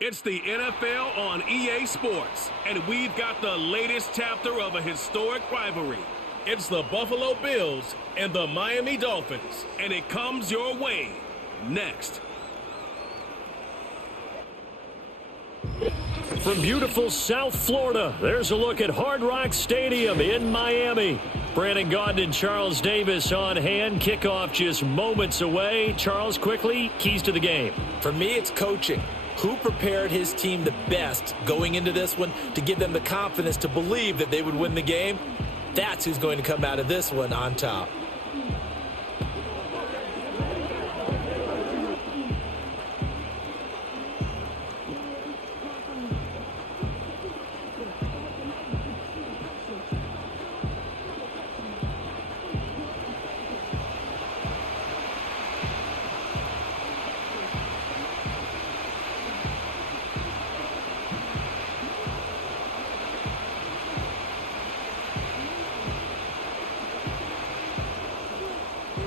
It's the NFL on EA Sports, and we've got the latest chapter of a historic rivalry. It's the Buffalo Bills and the Miami Dolphins, and it comes your way next. From beautiful South Florida, there's a look at Hard Rock Stadium in Miami. Brandon Gaudin and Charles Davis on hand. Kickoff just moments away. Charles, quickly, keys to the game. For me, it's coaching. Who prepared his team the best going into this one to give them the confidence to believe that they would win the game? That's who's going to come out of this one on top.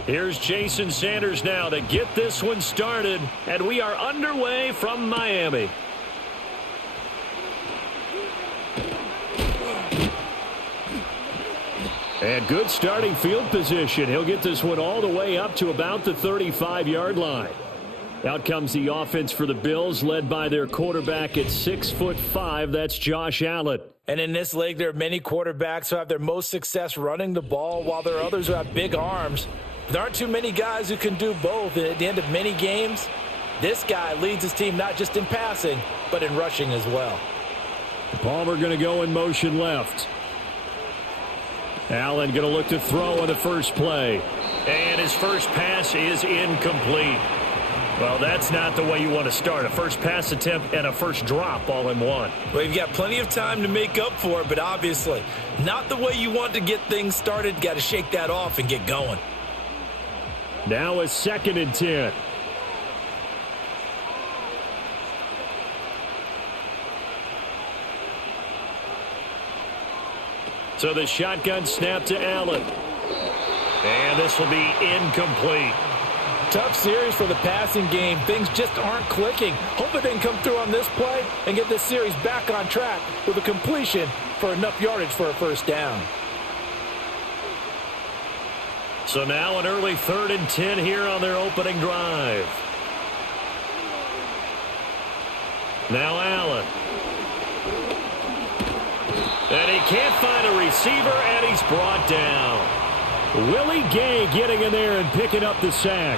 Here's Jason Sanders now to get this one started, and we are underway from Miami. And good starting field position. He'll get this one all the way up to about the 35-yard line. Out comes the offense for the Bills, led by their quarterback at 6'5". That's Josh Allen. And in this league, there are many quarterbacks who have their most success running the ball, while there are others who have big arms. There aren't too many guys who can do both, and at the end of many games, this guy leads his team not just in passing, but in rushing as well. Palmer going to go in motion left. Allen going to look to throw on the first play. And his first pass is incomplete. Well, that's not the way you want to start. A first pass attempt and a first drop all in one. Well, you've got plenty of time to make up for it, but obviously not the way you want to get things started. Got to shake that off and get going. Now a 2nd and 10. So the shotgun snap to Allen. And this will be incomplete. Tough series for the passing game. Things just aren't clicking. Hope they can come through on this play and get this series back on track with a completion for enough yardage for a first down. So now an early 3rd and 10 here on their opening drive. Now Allen. And he can't find a receiver, and he's brought down. Willie Gay getting in there and picking up the sack.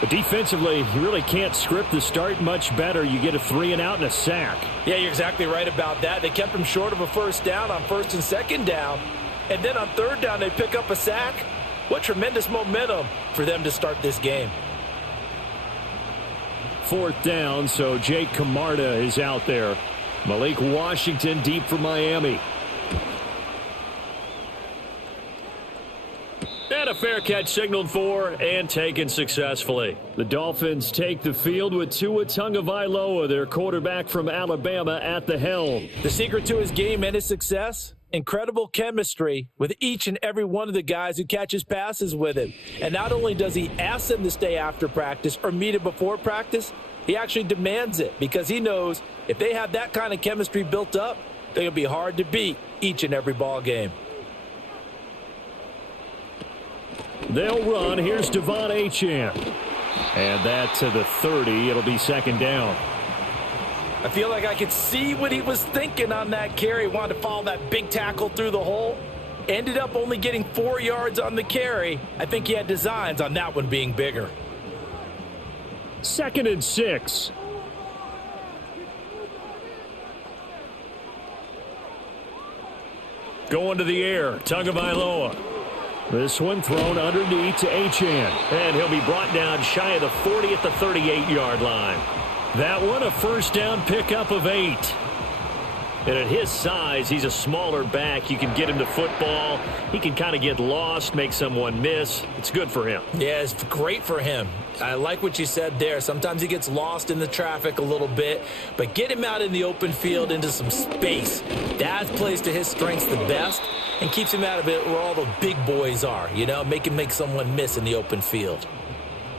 But defensively, you really can't script the start much better. You get a 3 and out and a sack. Yeah, you're exactly right about that. They kept him short of a first down on 1st and 2nd down. And then on 3rd down, they pick up a sack. What tremendous momentum for them to start this game. 4th down, so Jake Camarda is out there. Malik Washington deep for Miami. And a fair catch signaled for and taken successfully. The Dolphins take the field with Tua Tagovailoa, their quarterback from Alabama, at the helm. The secret to his game and his success? Incredible chemistry with each and every one of the guys who catches passes with him. And not only does he ask them to stay after practice or meet it before practice, he actually demands it because he knows if they have that kind of chemistry built up, they're going to be hard to beat each and every ball game. They'll run. Here's Devon Achane. And that to the 30. It'll be 2nd down. I feel like I could see what he was thinking on that carry. Wanted to follow that big tackle through the hole. Ended up only getting 4 yards on the carry. I think he had designs on that one being bigger. 2nd and 6. Going to the air. Tagovailoa. This one thrown underneath to Achane. And he'll be brought down shy of the 40 at the 38-yard line. That one a first down pickup of 8. And at his size, he's a smaller back. You can get him to football. He can kind of get lost, make someone miss. It's good for him. Yeah, it's great for him. I like what you said there. Sometimes he gets lost in the traffic a little bit, but get him out in the open field into some space. That plays to his strengths the best and keeps him out of it where all the big boys are, you know, make someone miss in the open field.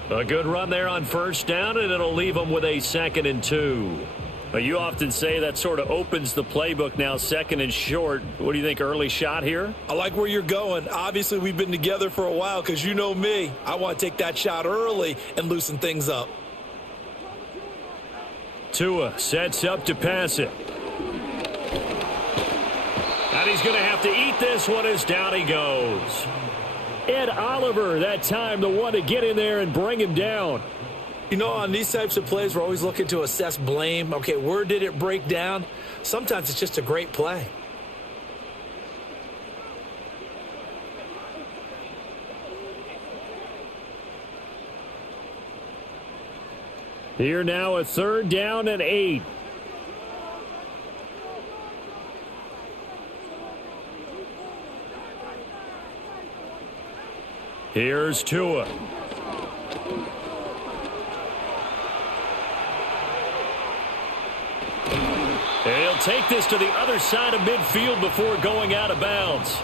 A good run there on first down, and it'll leave them with a 2nd and 2. But you often say that sort of opens the playbook now, second and short. What do you think, early shot here? I like where you're going. Obviously, we've been together for a while because you know me. I want to take that shot early and loosen things up. Tua sets up to pass it. And he's going to have to eat this one as down he goes. Ed Oliver, that time, the one to get in there and bring him down. You know, on these types of plays, we're always looking to assess blame. Okay, where did it break down? Sometimes it's just a great play. Here now, a 3rd down and 8. Here's Tua. He'll take this to the other side of midfield before going out of bounds.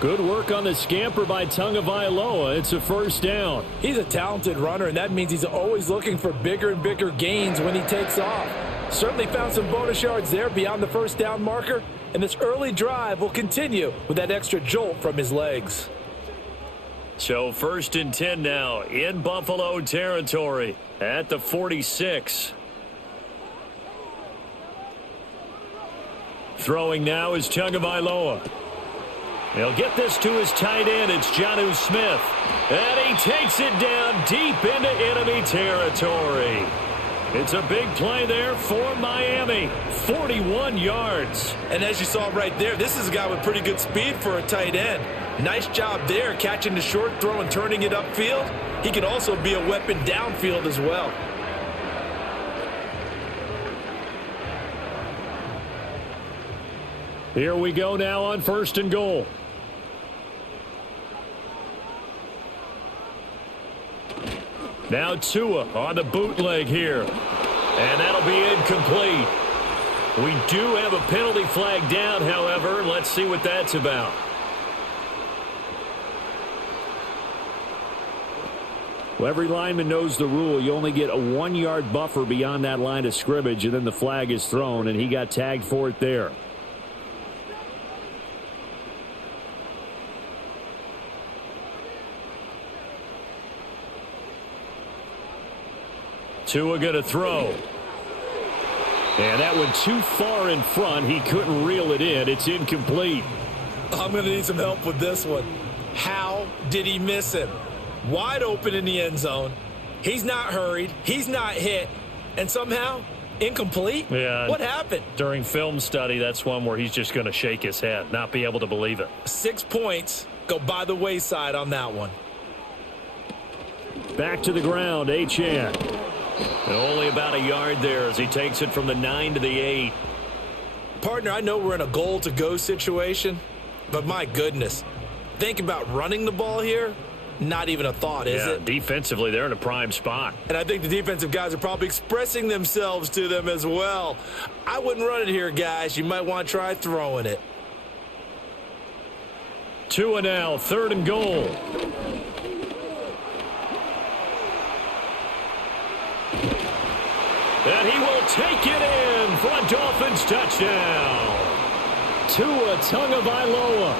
Good work on the scamper by Tagovailoa. It's a 1st down. He's a talented runner, and that means he's always looking for bigger and bigger gains when he takes off. Certainly found some bonus yards there beyond the 1st down marker, and this early drive will continue with that extra jolt from his legs. So 1st and 10 now in Buffalo territory at the 46. Throwing now is Tagovailoa. He'll get this to his tight end. It's Jonnu Smith. And he takes it down deep into enemy territory. It's a big play there for Miami. 41 yards. And as you saw right there, this is a guy with pretty good speed for a tight end. Nice job there, catching the short throw and turning it upfield. He can also be a weapon downfield as well. Here we go now on 1st and goal. Now Tua on the bootleg here. And that'll be incomplete. We do have a penalty flag down, however. Let's see what that's about. Well, every lineman knows the rule. You only get a 1-yard buffer beyond that line of scrimmage, and then the flag is thrown, and he got tagged for it there. Tua going to throw. And that one too far in front. He couldn't reel it in. It's incomplete. I'm going to need some help with this one. How did he miss him? Wide open in the end zone. He's not hurried. He's not hit. And somehow, incomplete? Yeah. What happened? During film study, that's one where he's just going to shake his head, not be able to believe it. 6 points go by the wayside on that one. Back to the ground, Achane. And only about a yard there as he takes it from the 9 to the 8. Partner, I know we're in a goal-to-go situation, but my goodness, think about running the ball here. Not even a thought, is it? Defensively, they're in a prime spot. And I think the defensive guys are probably expressing themselves to them as well. I wouldn't run it here, guys. You might want to try throwing it. Tua now, 3rd and goal. And he will take it in for a Dolphins touchdown. Tua Tagovailoa,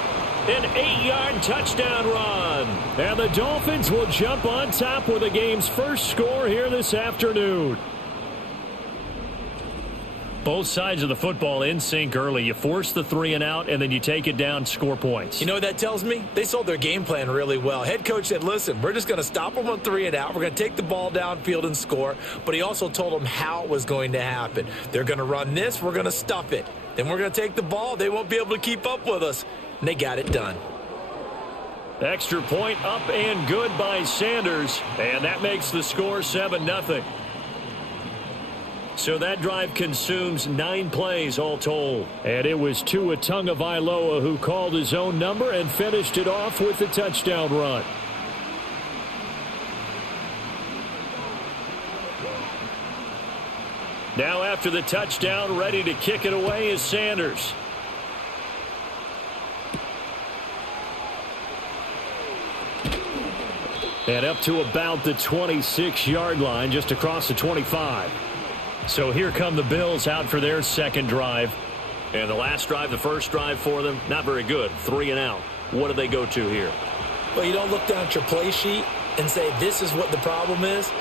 an 8-yard touchdown run. And the Dolphins will jump on top with the game's first score here this afternoon. Both sides of the football in sync early. You force the 3 and out, and then you take it down, score points. You know what that tells me? They sold their game plan really well. Head coach said, listen, we're just going to stop them on 3 and out. We're going to take the ball downfield and score. But he also told them how it was going to happen. They're going to run this. We're going to stuff it. Then we're going to take the ball. They won't be able to keep up with us. And they got it done. Extra point up and good by Sanders. And that makes the score 7-0. So that drive consumes 9 plays all told. And it was Tua Tagovailoa who called his own number and finished it off with a touchdown run. Now after the touchdown, ready to kick it away is Sanders. And up to about the 26-yard line, just across the 25. So here come the Bills out for their second drive. And the last drive, the first drive for them, not very good. 3 and out. What do they go to here? Well, you don't look down at your play sheet and say, this is what the problem is.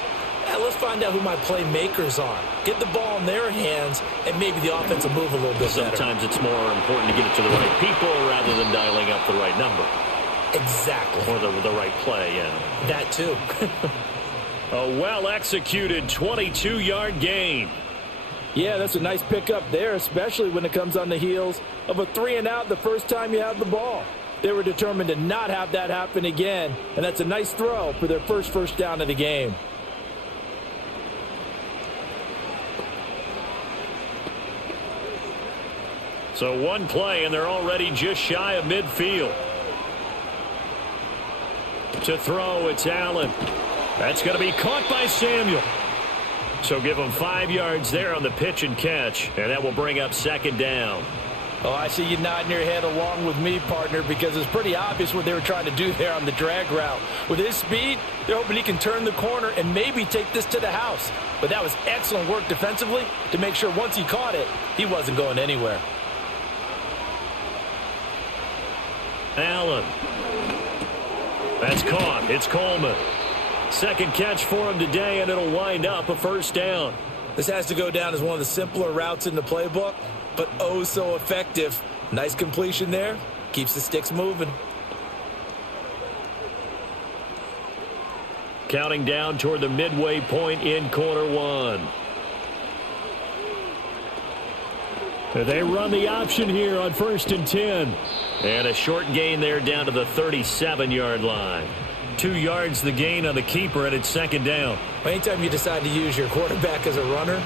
Yeah, let's find out who my playmakers are. Get the ball in their hands, and maybe the offense will move a little bit better. Sometimes it's more important to get it to the right people rather than dialing up the right number. Exactly. Or the right play, yeah. That too. A well-executed 22-yard gain. Yeah, that's a nice pickup there, especially when it comes on the heels of a 3 and out the first time you have the ball. They were determined to not have that happen again, and that's a nice throw for their first down of the game. So one play, and they're already just shy of midfield. To throw, it's Allen. That's going to be caught by Samuel. So give them 5 yards there on the pitch and catch, and that will bring up second down. Oh, I see you nodding your head along with me, partner, because it's pretty obvious what they were trying to do there on the drag route. With his speed, they're hoping he can turn the corner and maybe take this to the house. But that was excellent work defensively to make sure once he caught it, he wasn't going anywhere. Allen. That's caught. It's Coleman. Second catch for him today, and it'll wind up a first down. This has to go down as one of the simpler routes in the playbook, but oh so effective. Nice completion there. Keeps the sticks moving. Counting down toward the midway point in quarter one. They run the option here on 1st and 10. And a short gain there down to the 37-yard line. 2 yards the gain on the keeper, and it's second down. Anytime you decide to use your quarterback as a runner,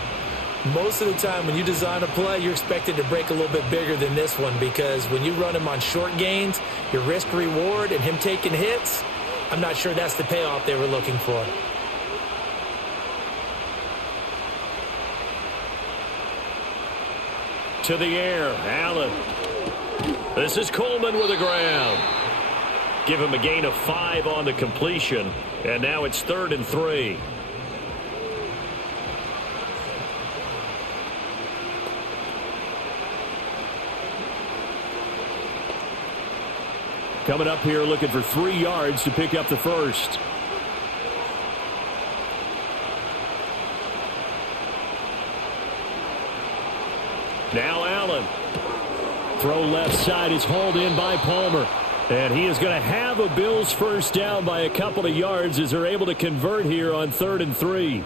most of the time when you design a play, you're expected to break a little bit bigger than this one, because when you run him on short gains, your risk-reward and him taking hits, I'm not sure that's the payoff they were looking for. To the air, Allen. This is Coleman with a grab. Give him a gain of 5 on the completion, and now it's 3rd and 3. Coming up here looking for 3 yards to pick up the first. Now Allen. Throw left side is hauled in by Palmer. And he is going to have a Bills first down by a couple of yards as they're able to convert here on 3rd and 3.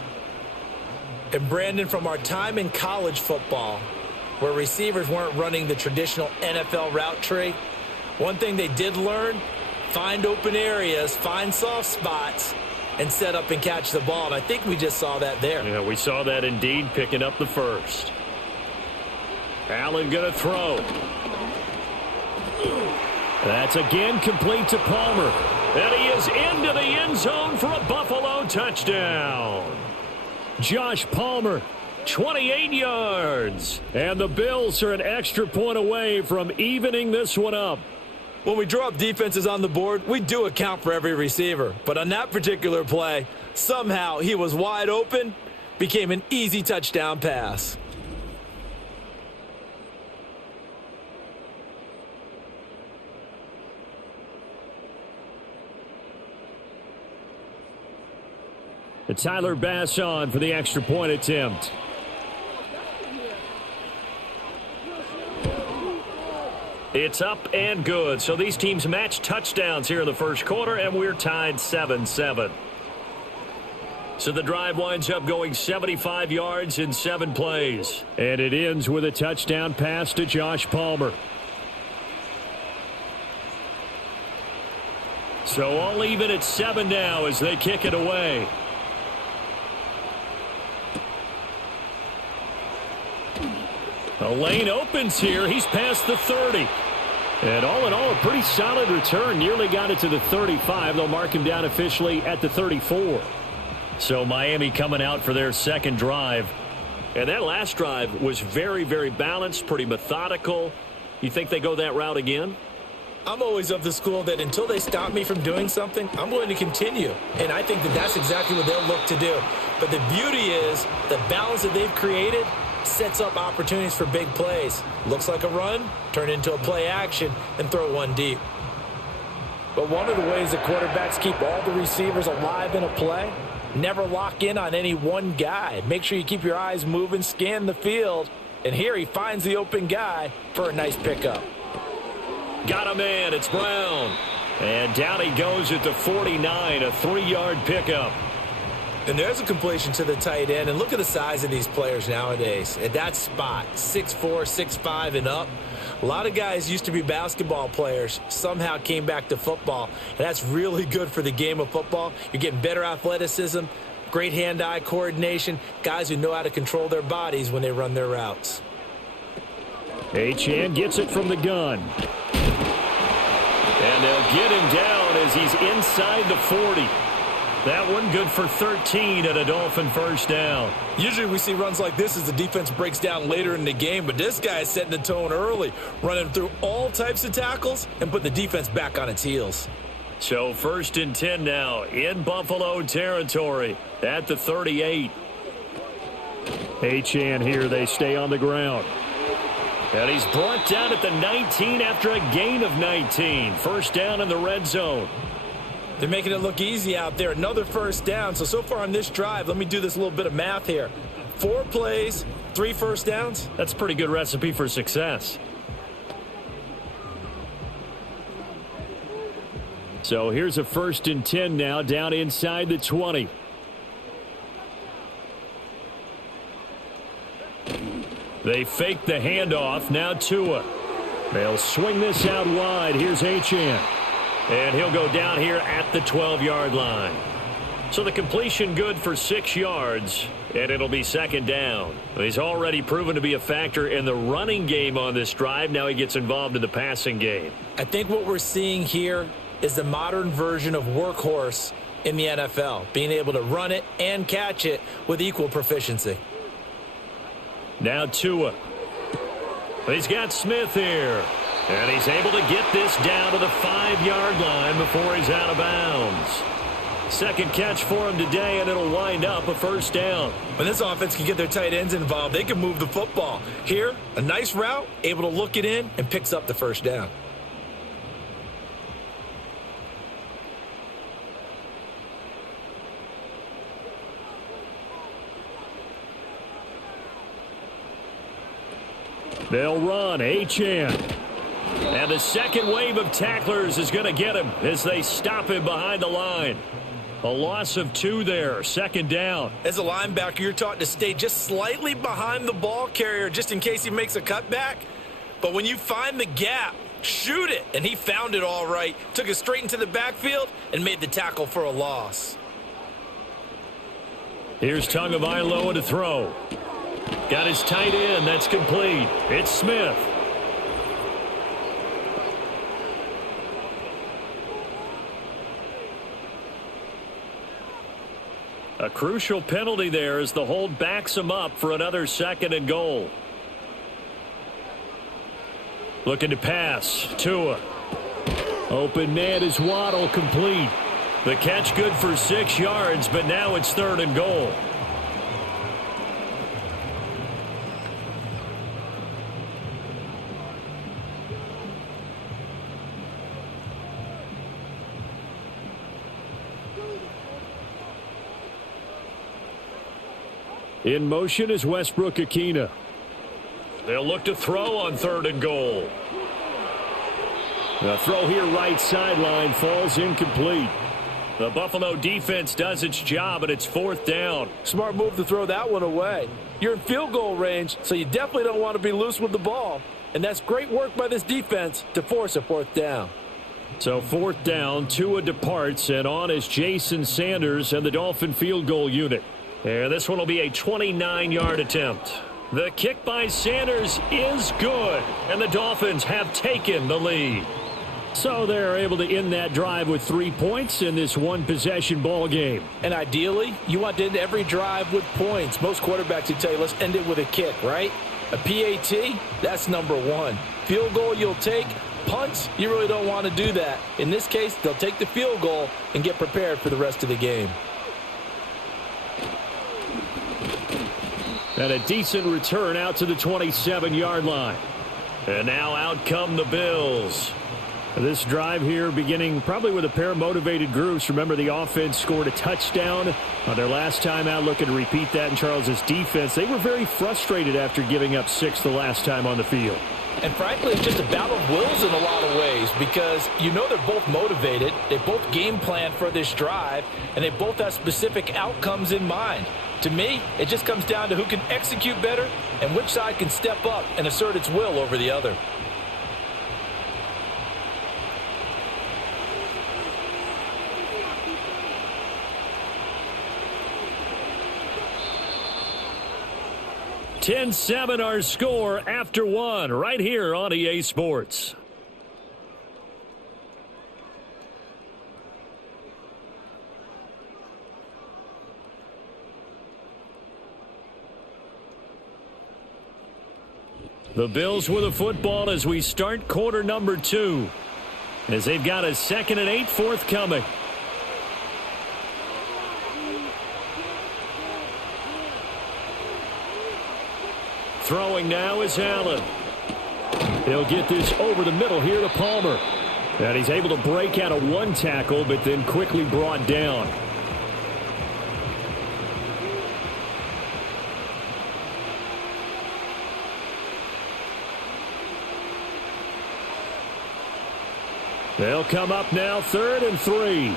And Brandon, from our time in college football, where receivers weren't running the traditional NFL route tree, one thing they did learn, find open areas, find soft spots, and set up and catch the ball. And I think we just saw that there. Yeah, we saw that indeed, picking up the first. Allen going to throw. That's again complete to Palmer. And he is into the end zone for a Buffalo touchdown. Josh Palmer, 28 yards. And the Bills are an extra point away from evening this one up. When we draw up defenses on the board, we do account for every receiver. But on that particular play, somehow he was wide open, became an easy touchdown pass. Tyler Bass on for the extra point attempt. It's up and good. So these teams match touchdowns here in the first quarter, and we're tied 7-7. So the drive winds up going 75 yards in 7 plays. And it ends with a touchdown pass to Josh Palmer. So all even at 7 now as they kick it away. The lane opens here. He's past the 30. And all in all, a pretty solid return. Nearly got it to the 35. They'll mark him down officially at the 34. So Miami coming out for their second drive. And that last drive was very, very balanced, pretty methodical. You think they go that route again? I'm always of the school that until they stop me from doing something, I'm going to continue. And I think that that's exactly what they'll look to do. But the beauty is the balance that they've created sets up opportunities for big plays. Looks like a run, turn into a play action, and throw one deep. But one of the ways that quarterbacks keep all the receivers alive in a play, never lock in on any one guy. Make sure you keep your eyes moving, scan the field, and here he finds the open guy for a nice pickup. Got a man, it's Brown. And down he goes at the 49, a 3-yard pickup. And there's a completion to the tight end. And look at the size of these players nowadays. At that spot, 6'4", 6'5", and up. A lot of guys used to be basketball players, somehow came back to football. And that's really good for the game of football. You're getting better athleticism, great hand-eye coordination, guys who know how to control their bodies when they run their routes. Achane gets it from the gun. And they'll get him down as he's inside the 40. That one good for 13 and a Dolphin first down. Usually we see runs like this as the defense breaks down later in the game, but this guy is setting the tone early, running through all types of tackles and put the defense back on its heels. So 1st and 10 now in Buffalo territory at the 38. Achane here, they stay on the ground. And he's brought down at the 19 after a gain of 19. First down in the red zone. They're making it look easy out there. Another first down. So far on this drive, let me do this little bit of math here. 4 plays, 3 first downs. That's a pretty good recipe for success. So here's a 1st and 10 now down inside the 20. They fake the handoff. Now Tua. They'll swing this out wide. Here's Achane. And he'll go down here at the 12-yard line. So the completion good for 6 yards, and it'll be 2nd down. He's already proven to be a factor in the running game on this drive. Now he gets involved in the passing game. I think what we're seeing here is the modern version of workhorse in the NFL, being able to run it and catch it with equal proficiency. Now Tua. He's got Smith here. And he's able to get this down to the 5-yard line before he's out of bounds. Second catch for him today, and it'll wind up a first down. When this offense can get their tight ends involved, they can move the football. Here, a nice route, able to look it in, and picks up the first down. They'll run. Achane. And the second wave of tacklers is going to get him as they stop him behind the line. A loss of 2 there. 2nd down. As a linebacker, you're taught to stay just slightly behind the ball carrier just in case he makes a cutback. But when you find the gap, shoot it. And he found it all right. Took it straight into the backfield and made the tackle for a loss. Here's Tagovailoa to throw. Got his tight end. That's complete. It's Smith. A crucial penalty there as the hold backs him up for another 2nd and goal. Looking to pass. Tua. Open man is Waddle, complete. The catch good for 6 yards, but now it's 3rd and goal. In motion is Westbrook-Ikhine. They'll look to throw on 3rd and goal. The throw here right sideline falls incomplete. The Buffalo defense does its job, and it's 4th down. Smart move to throw that one away. You're in field goal range, so you definitely don't want to be loose with the ball. And that's great work by this defense to force a 4th down. So 4th down, Tua departs, and on is Jason Sanders and the Dolphin field goal unit. And this one will be a 29-yard attempt. The kick by Sanders is good, and the Dolphins have taken the lead. So they're able to end that drive with 3 points in this one-possession ball game. And ideally, you want to end every drive with points. Most quarterbacks would tell you, let's end it with a kick, right? A PAT, that's number 1. Field goal you'll take. Punts, you really don't want to do that. In this case, they'll take the field goal and get prepared for the rest of the game. And a decent return out to the 27-yard line. And now out come the Bills. This drive here beginning probably with a pair of motivated groups. Remember, the offense scored a touchdown on their last time out, looking to repeat that in Charles' defense. They were very frustrated after giving up 6 the last time on the field. And frankly, it's just a battle of wills in a lot of ways because you know they're both motivated. They both game plan for this drive, and they both have specific outcomes in mind. To me, it just comes down to who can execute better and which side can step up and assert its will over the other. (10-7) our score after one right here on EA Sports. The Bills with the football as we start quarter number 2. As they've got a 2nd and 8 forthcoming. Throwing now is Allen. He'll get this over the middle here to Palmer. And he's able to break out of one tackle, but then quickly brought down. They'll come up now 3rd and 3.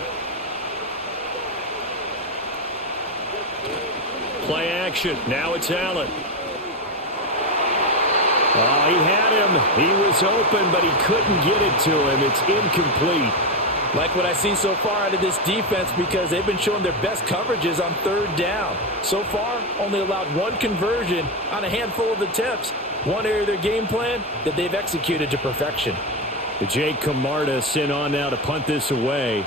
Play action. Now it's Allen. Oh, he had him. He was open, but he couldn't get it to him. It's incomplete. Like what I see so far out of this defense because they've been showing their best coverages on 3rd down. So far, only allowed one conversion on a handful of attempts. One area of their game plan that they've executed to perfection. Jake Camarda sent on now to punt this away.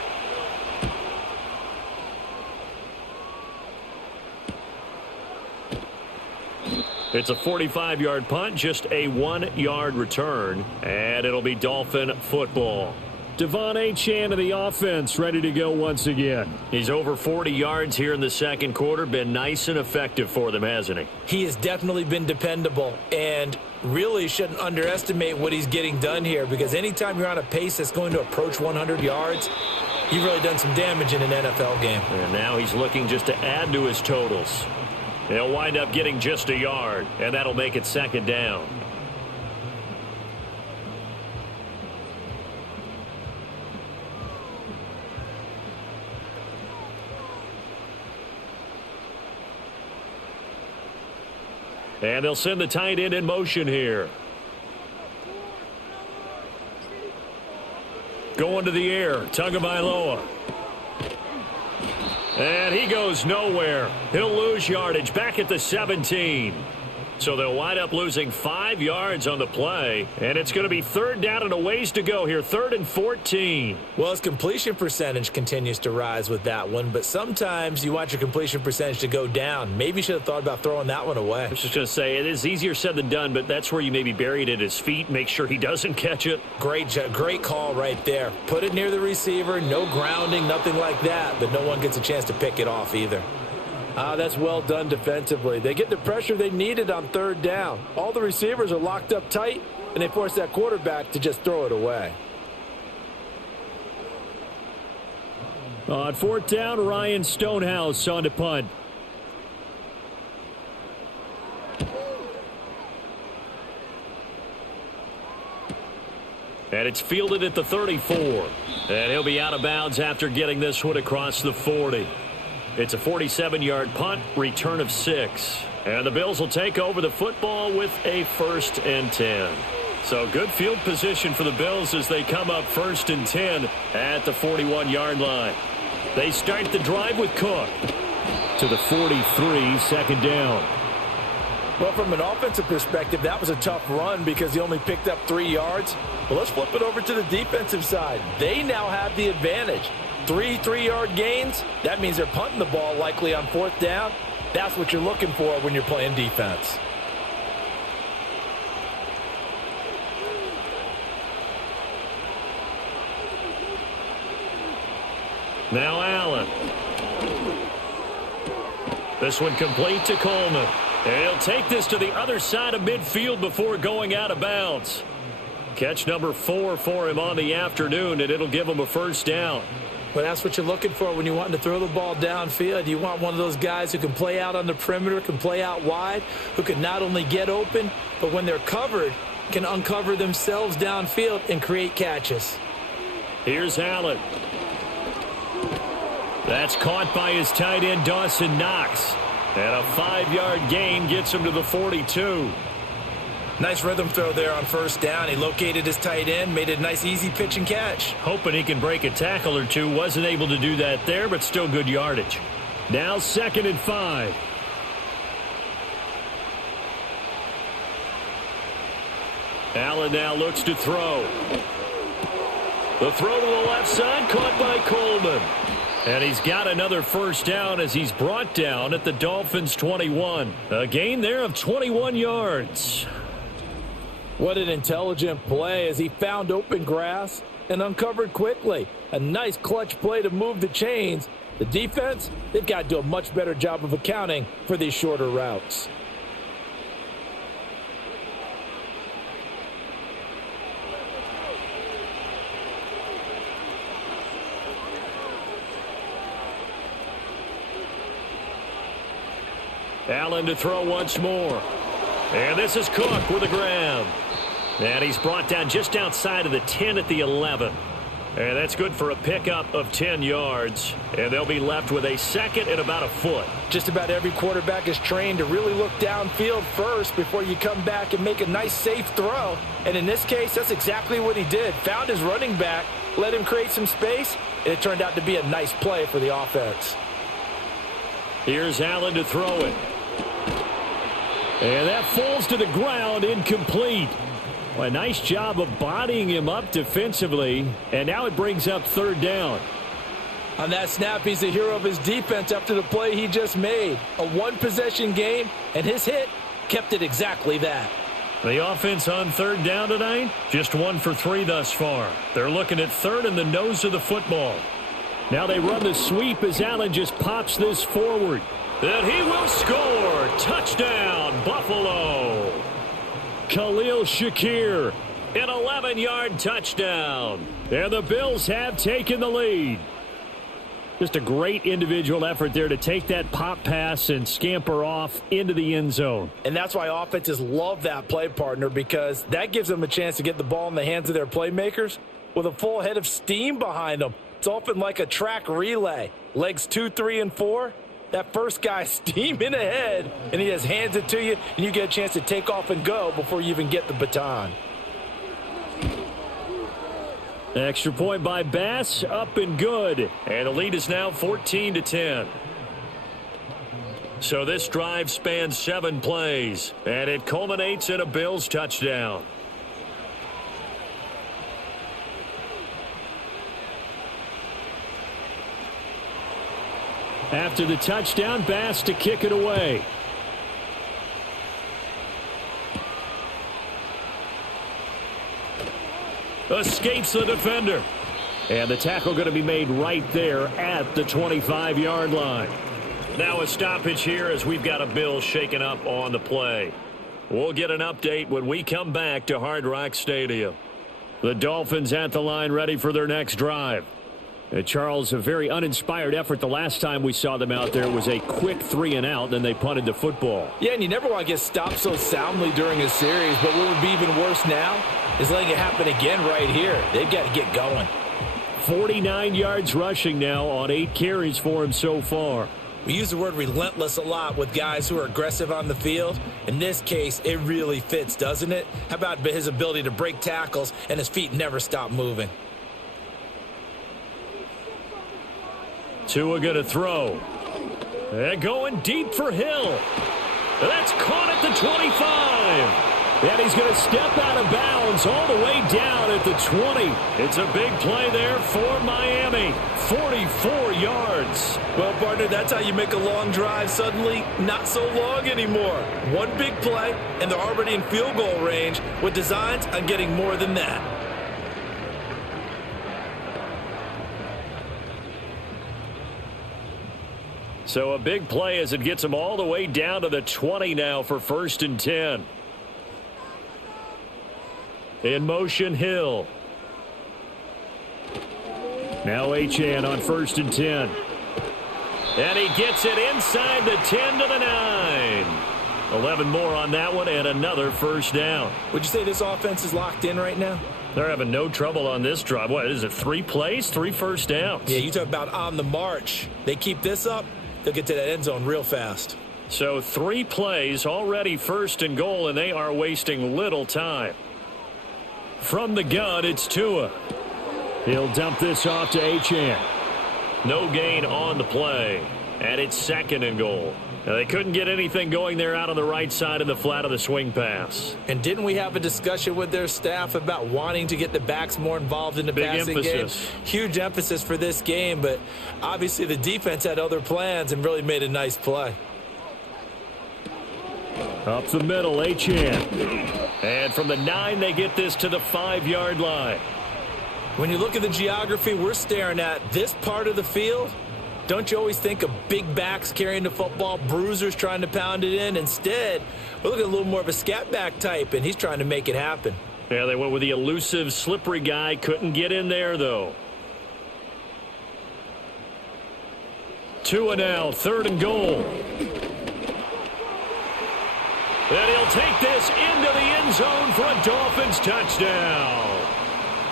It's a 45-yard punt, just a 1-yard return, and it'll be Dolphin football. Devon Achane of the offense ready to go once again. He's over 40 yards here in the second quarter. Been nice and effective for them, hasn't he? He has definitely been dependable and really shouldn't underestimate what he's getting done here because anytime you're on a pace that's going to approach 100 yards, you've really done some damage in an NFL game. And now he's looking just to add to his totals. They'll wind up getting just a yard, and that'll make it 2nd down. And they'll send the tight end in motion here. Going to the air, Tagovailoa. And he goes nowhere. He'll lose yardage back at the 17. So they'll wind up losing 5 yards on the play. And it's going to be 3rd down and a ways to go here. 3rd and 14. Well, his completion percentage continues to rise with that one. But sometimes you want your completion percentage to go down. Maybe you should have thought about throwing that one away. I was just going to say, it is easier said than done, but that's where you maybe bury it at his feet. Make sure he doesn't catch it. Great call right there. Put it near the receiver. No grounding, nothing like that. But no one gets a chance to pick it off either. That's well done defensively. They get the pressure they needed on 3rd down. All the receivers are locked up tight, and they force that quarterback to just throw it away. On 4th down, Ryan Stonehouse on to punt. And it's fielded at the 34. And he'll be out of bounds after getting this one across the 40. It's a 47-yard punt, return of 6. And the Bills will take over the football with a 1st and 10. So good field position for the Bills as they come up 1st and 10 at the 41-yard line. They start the drive with Cook to the 43, 2nd down. Well, from an offensive perspective, that was a tough run because he only picked up 3 yards. But let's flip it over to the defensive side. They now have the advantage. 3 3-yard gains, that means they're punting the ball likely on 4th down. That's what you're looking for when you're playing defense. Now Allen. This one complete to Coleman. And he'll take this to the other side of midfield before going out of bounds. Catch number 4 for him on the afternoon, and it'll give him a first down. Well, that's what you're looking for when you want to throw the ball downfield. You want one of those guys who can play out on the perimeter, can play out wide, who can not only get open, but when they're covered, can uncover themselves downfield and create catches. Here's Allen. That's caught by his tight end, Dawson Knox. And a 5-yard gain gets him to the 42. Nice rhythm throw there on first down. He located his tight end, made it a nice easy pitch and catch. Hoping he can break a tackle or two. Wasn't able to do that there, but still good yardage. Now 2nd and 5. Allen now looks to throw. The throw to the left side, caught by Coleman. And he's got another first down as he's brought down at the Dolphins' 21. A gain there of 21 yards. What an intelligent play as he found open grass and uncovered quickly. A nice clutch play to move the chains. The defense, they've got to do a much better job of accounting for these shorter routes. Allen to throw once more. And this is Cook with a grab. And he's brought down just outside of the 10 at the 11. And that's good for a pickup of 10 yards. And they'll be left with a second and about a foot. Just about every quarterback is trained to really look downfield first before you come back and make a nice safe throw. And in this case, that's exactly what he did. Found his running back, let him create some space, and it turned out to be a nice play for the offense. Here's Allen to throw it. And that falls to the ground, incomplete. Well, a nice job of bodying him up defensively, and now it brings up 3rd down. On that snap, he's the hero of his defense after the play he just made. A one-possession game, and his hit kept it exactly that. The offense on 3rd down tonight, just 1 for 3 thus far. They're looking at 3rd in the nose of the football. Now they run the sweep as Allen just pops this forward. And he will score. Touchdown, Buffalo. Khalil Shakir, an 11-yard touchdown. And the Bills have taken the lead. Just a great individual effort there to take that pop pass and scamper off into the end zone. And that's why offenses love that play partner, because that gives them a chance to get the ball in the hands of their playmakers with a full head of steam behind them. It's often like a track relay. Legs 2, 3, and 4. That first guy steaming ahead, and he just hands it to you, and you get a chance to take off and go before you even get the baton. Extra point by Bass, up and good. And the lead is now 14-10. So this drive spans 7 plays, and it culminates in a Bills touchdown. After the touchdown, Bass to kick it away. Escapes the defender. And the tackle going to be made right there at the 25-yard line. Now a stoppage here as we've got a Bill shaken up on the play. We'll get an update when we come back to Hard Rock Stadium. The Dolphins at the line ready for their next drive. Charles, a very uninspired effort. The last time we saw them out there was a quick 3-and-out, then they punted the football. Yeah, and you never want to get stopped so soundly during a series, but what would be even worse now is letting it happen again right here. They've got to get going. 49 yards rushing now on 8 carries for him so far. We use the word relentless a lot with guys who are aggressive on the field. In this case, it really fits, doesn't it? How about his ability to break tackles and his feet never stop moving? Tua going to throw. And going deep for Hill. That's caught at the 25. And he's going to step out of bounds all the way down at the 20. It's a big play there for Miami. 44 yards. Well, partner, that's how you make a long drive suddenly not so long anymore. One big play, and they're already in field goal range with designs on getting more than that. So a big play as it gets them all the way down to the 20 now for 1st and 10. In motion, Hill. Now Achane on 1st and 10. And he gets it inside the 10 to the 9. 11 more on that one and another first down. Would you say this offense is locked in right now? They're having no trouble on this drive. What is it, 3 plays, 3 first downs? Yeah, you talk about on the march. They keep this up, they'll get to that end zone real fast. So 3 plays, already 1st and goal, and they are wasting little time. From the gun, it's Tua. He'll dump this off to Achane. No gain on the play, and it's 2nd and goal. Now, they couldn't get anything going there out on the right side of the flat of the swing pass. And didn't we have a discussion with their staff about wanting to get the backs more involved in the passing game? Huge emphasis for this game, but obviously the defense had other plans and really made a nice play. Up the middle, Achane. And from the 9, they get this to the 5-yard line. When you look at the geography we're staring at, this part of the field, don't you always think of big backs carrying the football, bruisers trying to pound it in? Instead, we're looking at a little more of a scat back type, and he's trying to make it happen. Yeah, they went with the elusive, slippery guy. Couldn't get in there, though. Tua now, 3rd and goal. And he'll take this into the end zone for a Dolphins touchdown.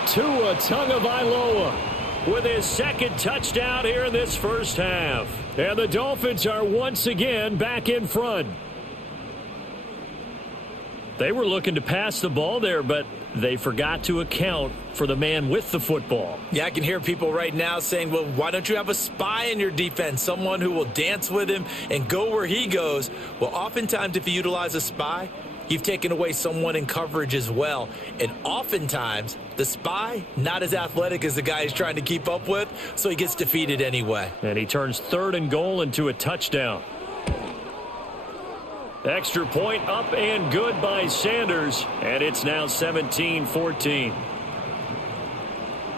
Tua Tagovailoa with his 2nd touchdown here in this first half. And the Dolphins are once again back in front. They were looking to pass the ball there, but they forgot to account for the man with the football. Yeah, I can hear people right now saying, well, why don't you have a spy in your defense, someone who will dance with him and go where he goes? Well, oftentimes if you utilize a spy, you've taken away someone in coverage as well. And oftentimes, the spy, not as athletic as the guy he's trying to keep up with, so he gets defeated anyway. And he turns 3rd and goal into a touchdown. Extra point up and good by Sanders, and it's now 17-14.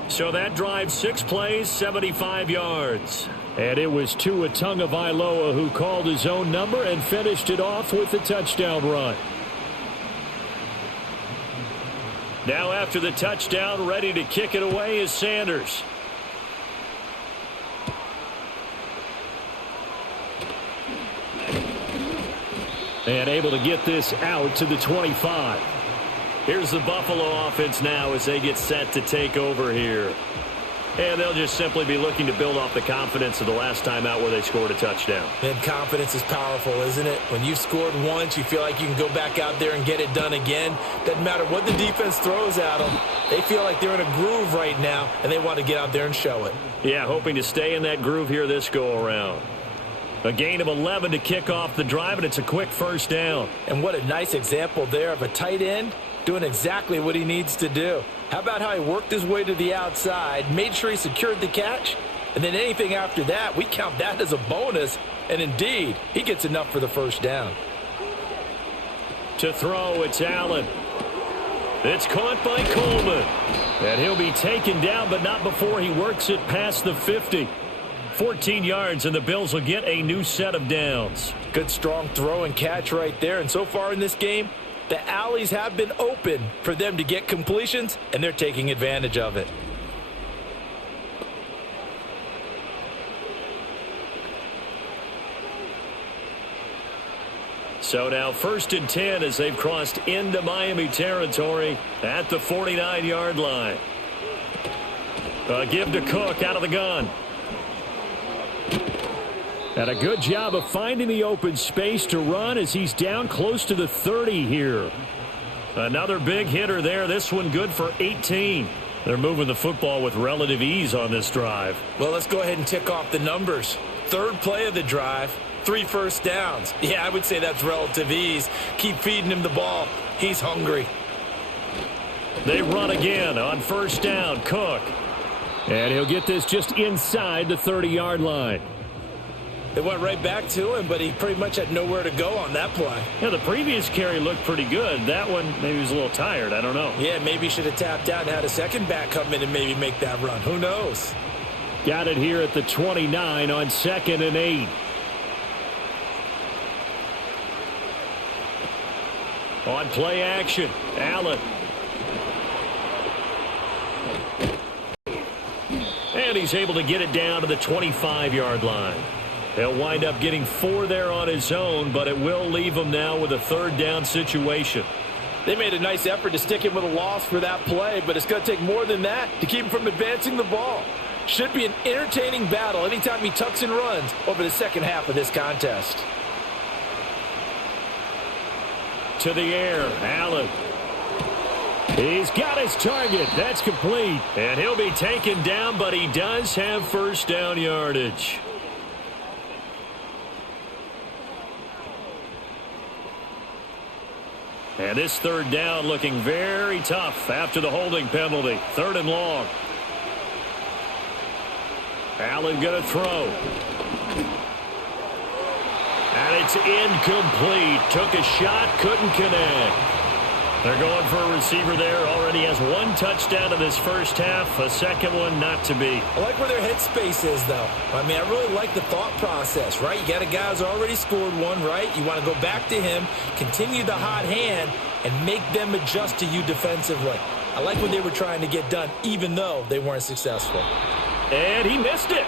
So that drive, 6 plays, 75 yards. And it was Tua Tagovailoa who called his own number and finished it off with a touchdown run. Now after the touchdown, ready to kick it away is Sanders. And able to get this out to the 25. Here's the Buffalo offense now as they get set to take over here. And they'll just simply be looking to build off the confidence of the last time out where they scored a touchdown. And confidence is powerful, isn't it? When you've scored once, you feel like you can go back out there and get it done again. Doesn't matter what the defense throws at them. They feel like they're in a groove right now, and they want to get out there and show it. Yeah, hoping to stay in that groove here this go-around. A gain of 11 to kick off the drive, and it's a quick first down. And what a nice example there of a tight end doing exactly what he needs to do. How about how he worked his way to the outside, made sure he secured the catch, and then anything after that, we count that as a bonus. And indeed, he gets enough for the first down. To throw, it's Allen. It's caught by Coleman. And he'll be taken down, but not before he works it past the 50. 14 yards, and the Bills will get a new set of downs. Good strong throw and catch right there. And so far in this game, the alleys have been open for them to get completions, and they're taking advantage of it. So now 1st and 10 as they've crossed into Miami territory at the 49-yard line. Give to Cook out of the gun. And a good job of finding the open space to run as he's down close to the 30 here. Another big hitter there. This one good for 18. They're moving the football with relative ease on this drive. Well, let's go ahead and tick off the numbers. 3rd play of the drive, 3 first downs. Yeah, I would say that's relative ease. Keep feeding him the ball. He's hungry. They run again on 1st down. Cook. And he'll get this just inside the 30-yard line. They went right back to him, but he pretty much had nowhere to go on that play. Yeah, the previous carry looked pretty good. That one, maybe he was a little tired. I don't know. Yeah, maybe he should have tapped out and had a second back come in and maybe make that run. Who knows? Got it here at the 29 on 2nd and 8. On play action, Allen. And he's able to get it down to the 25-yard line. He'll wind up getting 4 there on his own, but it will leave him now with a third down situation. They made a nice effort to stick him with a loss for that play, but it's going to take more than that to keep him from advancing the ball. Should be an entertaining battle anytime he tucks and runs over the second half of this contest. To the air, Allen. He's got his target. That's complete. And he'll be taken down, but he does have first down yardage. And this third down looking very tough after the holding penalty. 3rd and long. Allen going to throw. And it's incomplete. Took a shot, couldn't connect. They're going for a receiver there. Already has 1 touchdown in this first half. A second one not to be. I like where their headspace is, though. I mean, I really like the thought process, right? You got a guy who's already scored one, right? You want to go back to him, continue the hot hand, and make them adjust to you defensively. I like what they were trying to get done, even though they weren't successful. And he missed it.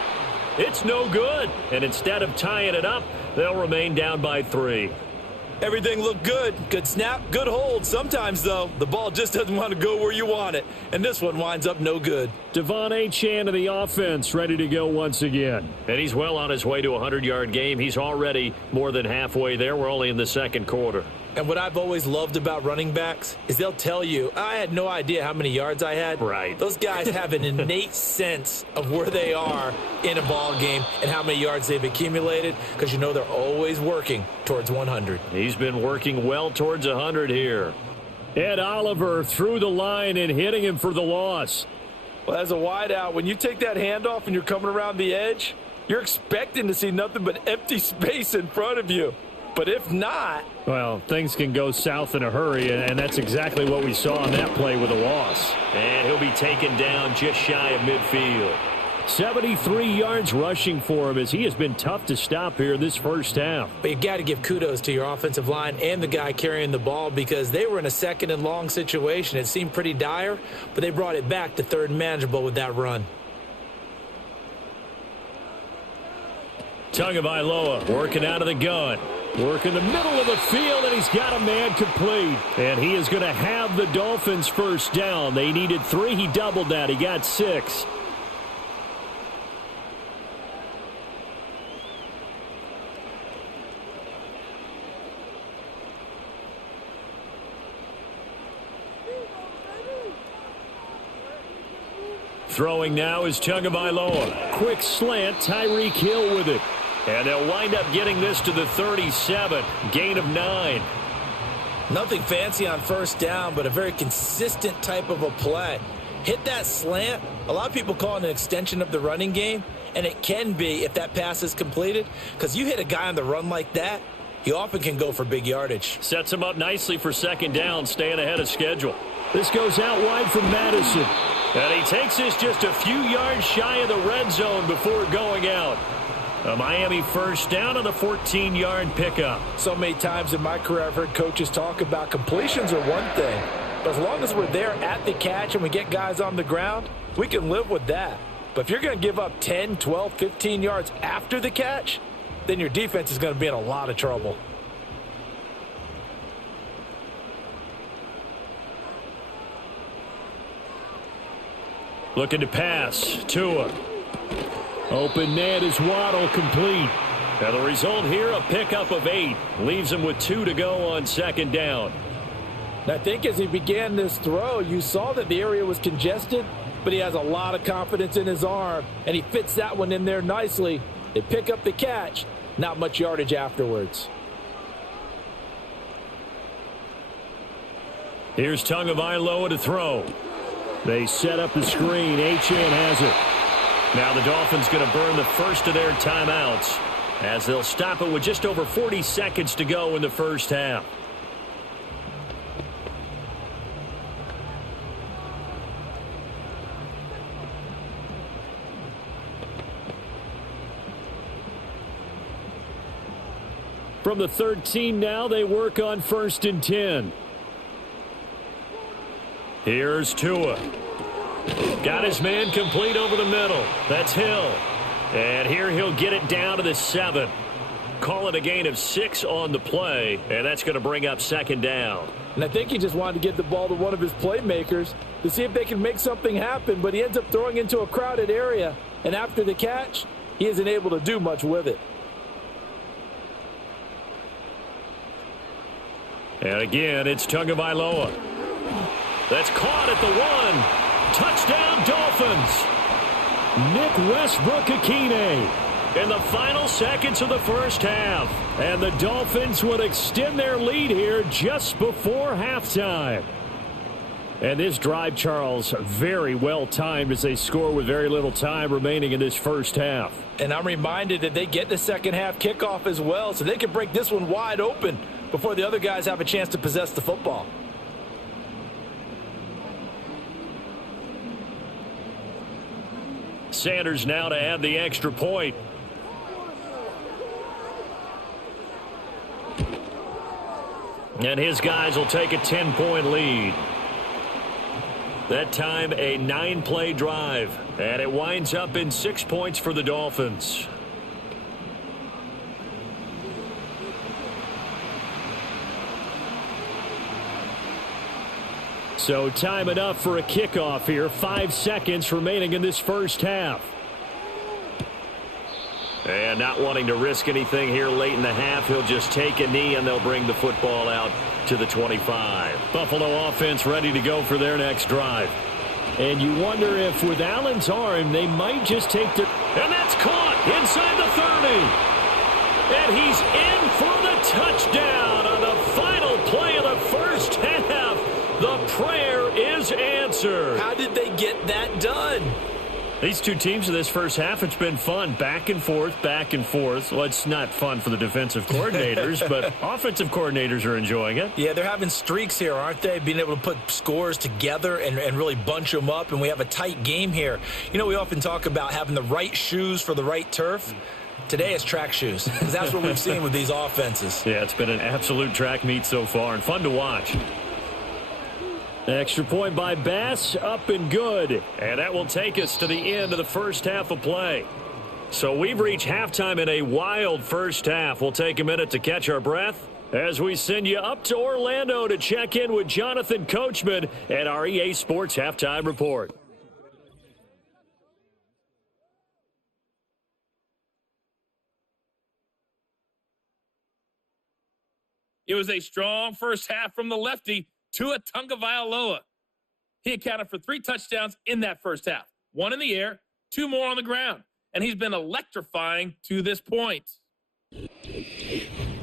It's no good. And instead of tying it up, they'll remain down by 3. Everything looked good. Good snap, good hold. Sometimes, though, the ball just doesn't want to go where you want it. And this one winds up no good. Devon Achane in the offense, ready to go once again. And he's well on his way to a 100-yard game. He's already more than halfway there. We're only in the second quarter. And what I've always loved about running backs is they'll tell you, I had no idea how many yards I had. Right. Those guys have an innate sense of where they are in a ball game and how many yards they've accumulated because you know they're always working towards 100. He's been working well towards 100 here. Ed Oliver through the line and hitting him for the loss. Well, as a wideout, when you take that handoff and you're coming around the edge, you're expecting to see nothing but empty space in front of you. But if not... Well, things can go south in a hurry, and that's exactly what we saw on that play with a loss. And he'll be taken down just shy of midfield. 73 yards rushing for him as he has been tough to stop here this first half. But you've got to give kudos to your offensive line and the guy carrying the ball because they were in a 2nd and long situation. It seemed pretty dire, but they brought it back to 3rd and manageable with that run. Tagovailoa working out of the gun. Working the middle of the field, and he's got a man complete. And he is going to have the Dolphins first down. They needed 3. He doubled that. He got 6. Throwing now is Tagovailoa. Quick slant, Tyreek Hill with it. And they'll wind up getting this to the 37. Gain of 9. Nothing fancy on first down, but a very consistent type of a play. Hit that slant. A lot of people call it an extension of the running game, and it can be if that pass is completed, because you hit a guy on the run like that, he often can go for big yardage. Sets him up nicely for second down, staying ahead of schedule. This goes out wide from Madison. And he takes this just a few yards shy of the red zone before going out. A Miami first down on a 14-yard pickup. So many times in my career I've heard coaches talk about completions are one thing. But as long as we're there at the catch and we get guys on the ground, we can live with that. But if you're going to give up 10, 12, 15 yards after the catch, then your defense is going to be in a lot of trouble. Looking to pass. Tua. Open net is Waddle complete. Now the result here, a pickup of 8. Leaves him with 2 to go on second down. And I think as he began this throw, you saw that the area was congested, but he has a lot of confidence in his arm, and he fits that one in there nicely. They pick up the catch. Not much yardage afterwards. Here's Tagovailoa to throw. They set up the screen. Achane has it. Now the Dolphins going to burn the first of their timeouts as they'll stop it with just over 40 seconds to go in the first half. From the 13 now, they work on 1st and 10. Here's Tua. Got his man complete over the middle. That's Hill. And here he'll get it down to the 7. Call it a gain of 6 on the play, and that's going to bring up second down. And I think he just wanted to get the ball to one of his playmakers to see if they can make something happen, but he ends up throwing into a crowded area, and after the catch, he isn't able to do much with it. And again, it's Tagovailoa. That's caught at the 1. Touchdown, Dolphins. Nick Westbrook-Ikhine in the final seconds of the first half. And the Dolphins would extend their lead here just before halftime. And this drive, Charles, very well timed as they score with very little time remaining in this first half. And I'm reminded that they get the second half kickoff as well, so they can break this one wide open before the other guys have a chance to possess the football. Sanders now to add the extra point. And his guys will take a 10-point lead. That time a 9-play drive. And it winds up in 6 points for the Dolphins. So time enough for a kickoff here. 5 seconds remaining in this first half. And not wanting to risk anything here late in the half, he'll just take a knee and they'll bring the football out to the 25. Buffalo offense ready to go for their next drive. And you wonder if with Allen's arm, they might just take their... And that's caught inside the 30. And he's in for the touchdown on the final play of the first half. The prayer is answered. How did they get that done? These two teams in this first half, it's been fun. Back and forth, back and forth. Well, it's not fun for the defensive coordinators, but offensive coordinators are enjoying it. Yeah, they're having streaks here, aren't they? Being able to put scores together and really bunch them up, and we have a tight game here. You know, we often talk about having the right shoes for the right turf. Today it's track shoes, because that's what we've seen with these offenses. Yeah, it's been an absolute track meet so far, and fun to watch. Extra point by Bass, up and good. And that will take us to the end of the first half of play. So we've reached halftime in a wild first half. We'll take a minute to catch our breath as we send you up to Orlando to check in with Jonathan Coachman and our EA Sports Halftime Report. It was a strong first half from the lefty, Tua Tagovailoa. He accounted for 3 touchdowns in that first half. 1 in the air, 2 more on the ground. And he's been electrifying to this point.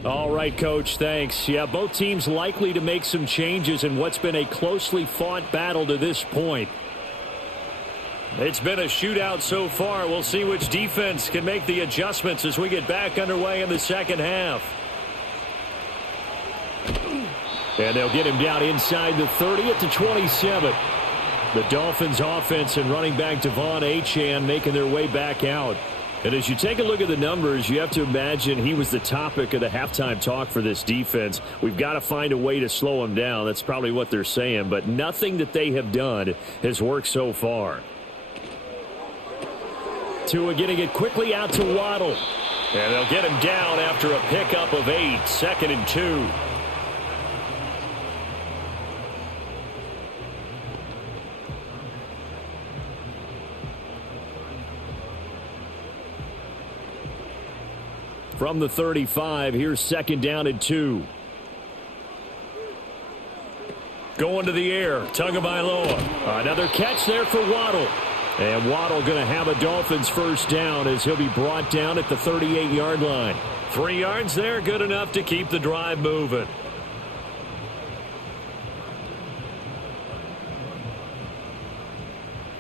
All right, Coach, thanks. Yeah, both teams likely to make some changes in what's been a closely fought battle to this point. It's been a shootout so far. We'll see which defense can make the adjustments as we get back underway in the second half. And they'll get him down inside the 30 at the 27. The Dolphins offense and running back Devon Achane making their way back out. And as you take a look at the numbers, you have to imagine he was the topic of the halftime talk for this defense. We've got to find a way to slow him down. That's probably what they're saying. But nothing that they have done has worked so far. Tua getting it quickly out to Waddle. And they'll get him down after a pickup of 8, 2nd and 2. From the 35, here's 2nd down and 2. Going to the air, Tagovailoa. Another catch there for Waddle. And Waddle going to have a Dolphins first down as he'll be brought down at the 38-yard line. 3 yards there, good enough to keep the drive moving.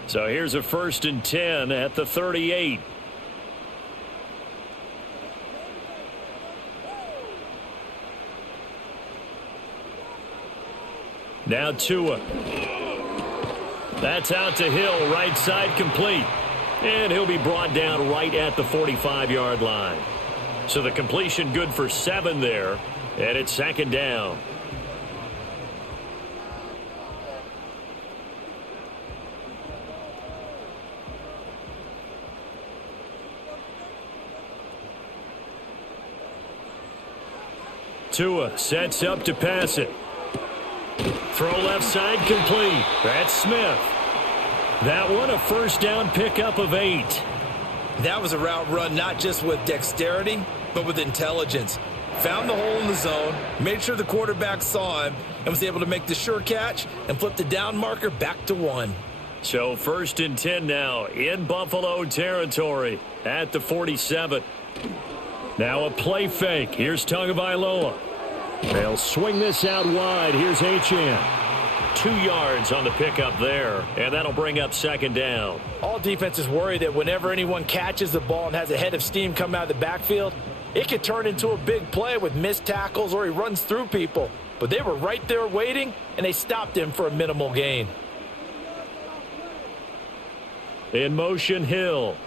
So here's a 1st and 10 at the 38. Now Tua. That's out to Hill, right side complete. And he'll be brought down right at the 45-yard line. So the completion good for 7 there. And it's 2nd down. Tua sets up to pass it. Throw left side complete. That's Smith. That one a first down pickup of 8. That was a route run not just with dexterity, but with intelligence. Found the hole in the zone, made sure the quarterback saw him, and was able to make the sure catch and flip the down marker back to 1. So 1st and 10 now in Buffalo territory at the 47. Now a play fake. Here's Tagovailoa. They'll swing this out wide. Here's Achane. 2 yards on the pickup there, and that'll bring up 2nd down. All defenses worry that whenever anyone catches the ball and has a head of steam come out of the backfield, it could turn into a big play with missed tackles or he runs through people. But they were right there waiting, and they stopped him for a minimal gain. In motion, Hill.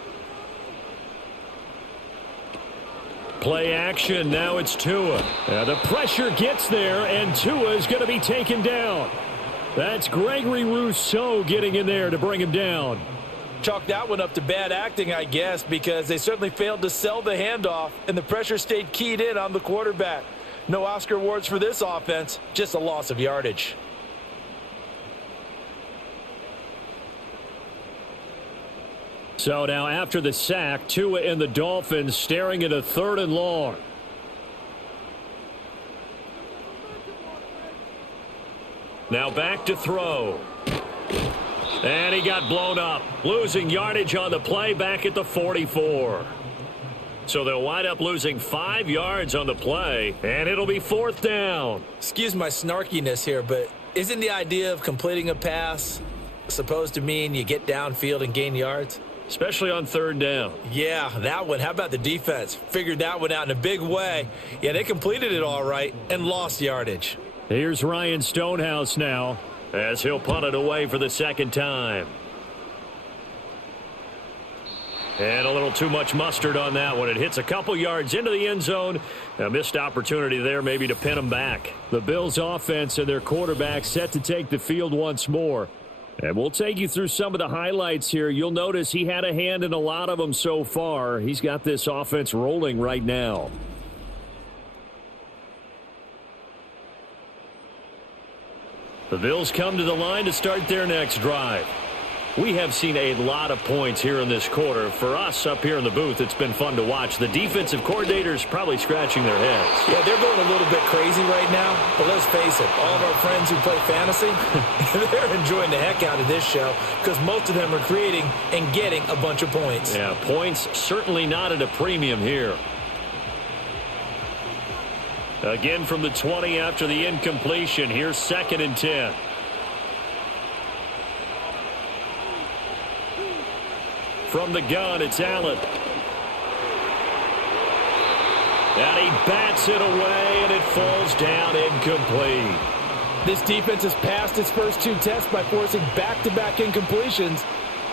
Play action. Now it's Tua. The pressure gets there, and Tua is going to be taken down. That's Gregory Rousseau getting in there to bring him down. Chalk that one up to bad acting, I guess, because they certainly failed to sell the handoff, and the pressure stayed keyed in on the quarterback. No Oscar awards for this offense, just a loss of yardage. So now after the sack, Tua and the Dolphins staring at a 3rd and long. Now back to throw. And he got blown up, losing yardage on the play back at the 44. So they'll wind up losing 5 yards on the play, and it'll be 4th down. Excuse my snarkiness here, but isn't the idea of completing a pass supposed to mean you get downfield and gain yards? Especially on 3rd down. Yeah, that one. How about the defense? Figured that one out in a big way. Yeah, they completed it all right and lost yardage. Here's Ryan Stonehouse now as he'll punt it away for the 2nd time. And a little too much mustard on that one. It hits a couple yards into the end zone. A missed opportunity there maybe to pin them back. The Bills offense and their quarterback set to take the field once more. And we'll take you through some of the highlights here. You'll notice he had a hand in a lot of them so far. He's got this offense rolling right now. The Bills come to the line to start their next drive. We have seen a lot of points here in this quarter. For us up here in the booth, it's been fun to watch. The defensive coordinators probably scratching their heads. Yeah, they're going a little bit crazy right now. But let's face it, all of our friends who play fantasy, they're enjoying the heck out of this show because most of them are creating and getting a bunch of points. Yeah, points certainly not at a premium here. Again from the 20 after the incompletion. Here's 2nd and 10. From the gun, it's Allen. And he bats it away, and it falls down incomplete. This defense has passed its first 2 tests by forcing back-to-back incompletions.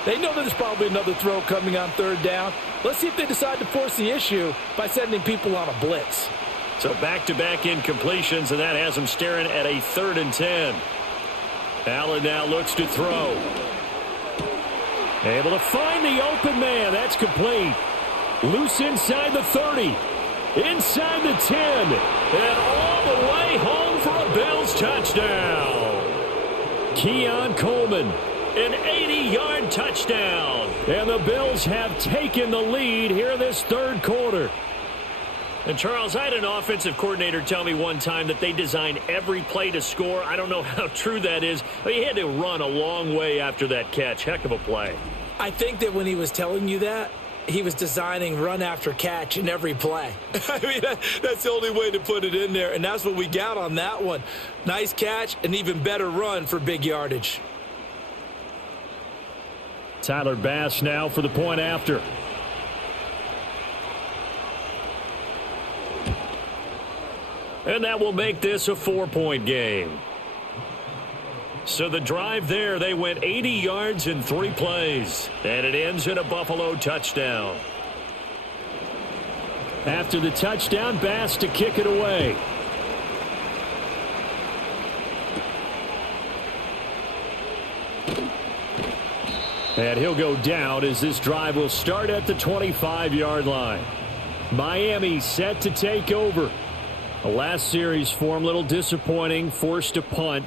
They know that there's probably another throw coming on 3rd down. Let's see if they decide to force the issue by sending people on a blitz. So back-to-back incompletions, and that has them staring at a 3rd and 10. Allen now looks to throw. Able to find the open man. That's complete. Loose inside the 30. Inside the 10. And all the way home for a Bills touchdown. Keon Coleman. An 80-yard touchdown. And the Bills have taken the lead here in this 3rd quarter. And, Charles, I had an offensive coordinator tell me one time that they design every play to score. I don't know how true that is, but he had to run a long way after that catch. Heck of a play. I think that when he was telling you that, he was designing run after catch in every play. I mean, that's the only way to put it in there, and that's what we got on that one. Nice catch, an even better run for big yardage. Tyler Bass now for the point after. And that will make this a 4-point game. So the drive there, they went 80 yards in 3 plays. And it ends in a Buffalo touchdown. After the touchdown, Bass to kick it away. And he'll go down as this drive will start at the 25-yard line. Miami set to take over. The last series for him, a little disappointing, forced a punt.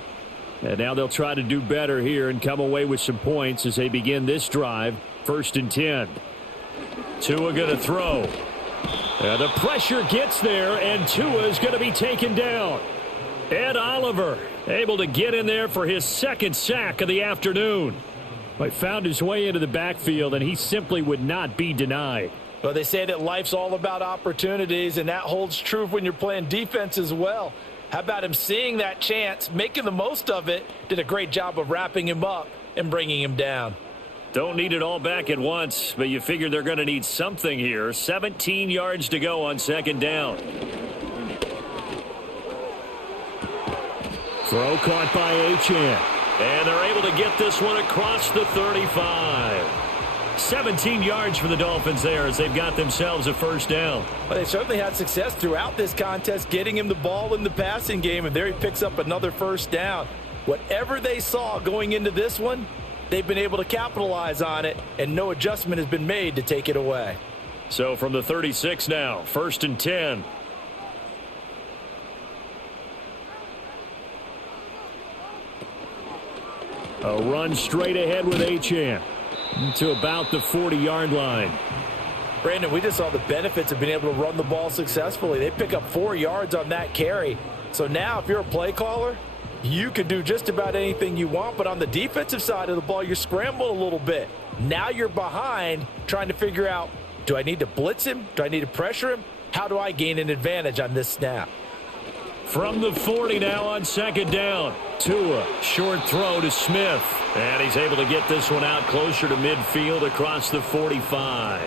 And now they'll try to do better here and come away with some points as they begin this drive. 1st and 10. Tua going to throw. And the pressure gets there, and Tua is going to be taken down. Ed Oliver able to get in there for his 2nd sack of the afternoon. He found his way into the backfield, and he simply would not be denied. Well, they say that life's all about opportunities, and that holds true when you're playing defense as well. How about him seeing that chance, making the most of it, did a great job of wrapping him up and bringing him down. Don't need it all back at once, but you figure they're going to need something here. 17 yards to go on 2nd down. Throw caught by Achane. And they're able to get this one across the 35. 17 yards for the Dolphins there as they've got themselves a 1st down. Well, they certainly had success throughout this contest getting him the ball in the passing game, and there he picks up another 1st down. Whatever they saw going into this one, they've been able to capitalize on it, and no adjustment has been made to take it away. So from the 36 now, 1st and 10. A run straight ahead with Achane to about the 40-yard line. Brandon, we just saw the benefits of being able to run the ball successfully. They pick up 4 yards on that carry. So now if you're a play caller, you can do just about anything you want, but on the defensive side of the ball, you're scrambling a little bit. Now you're behind trying to figure out, do I need to blitz him? Do I need to pressure him? How do I gain an advantage on this snap? From the 40 now on 2nd down. Tua, short throw to Smith. And he's able to get this one out closer to midfield across the 45.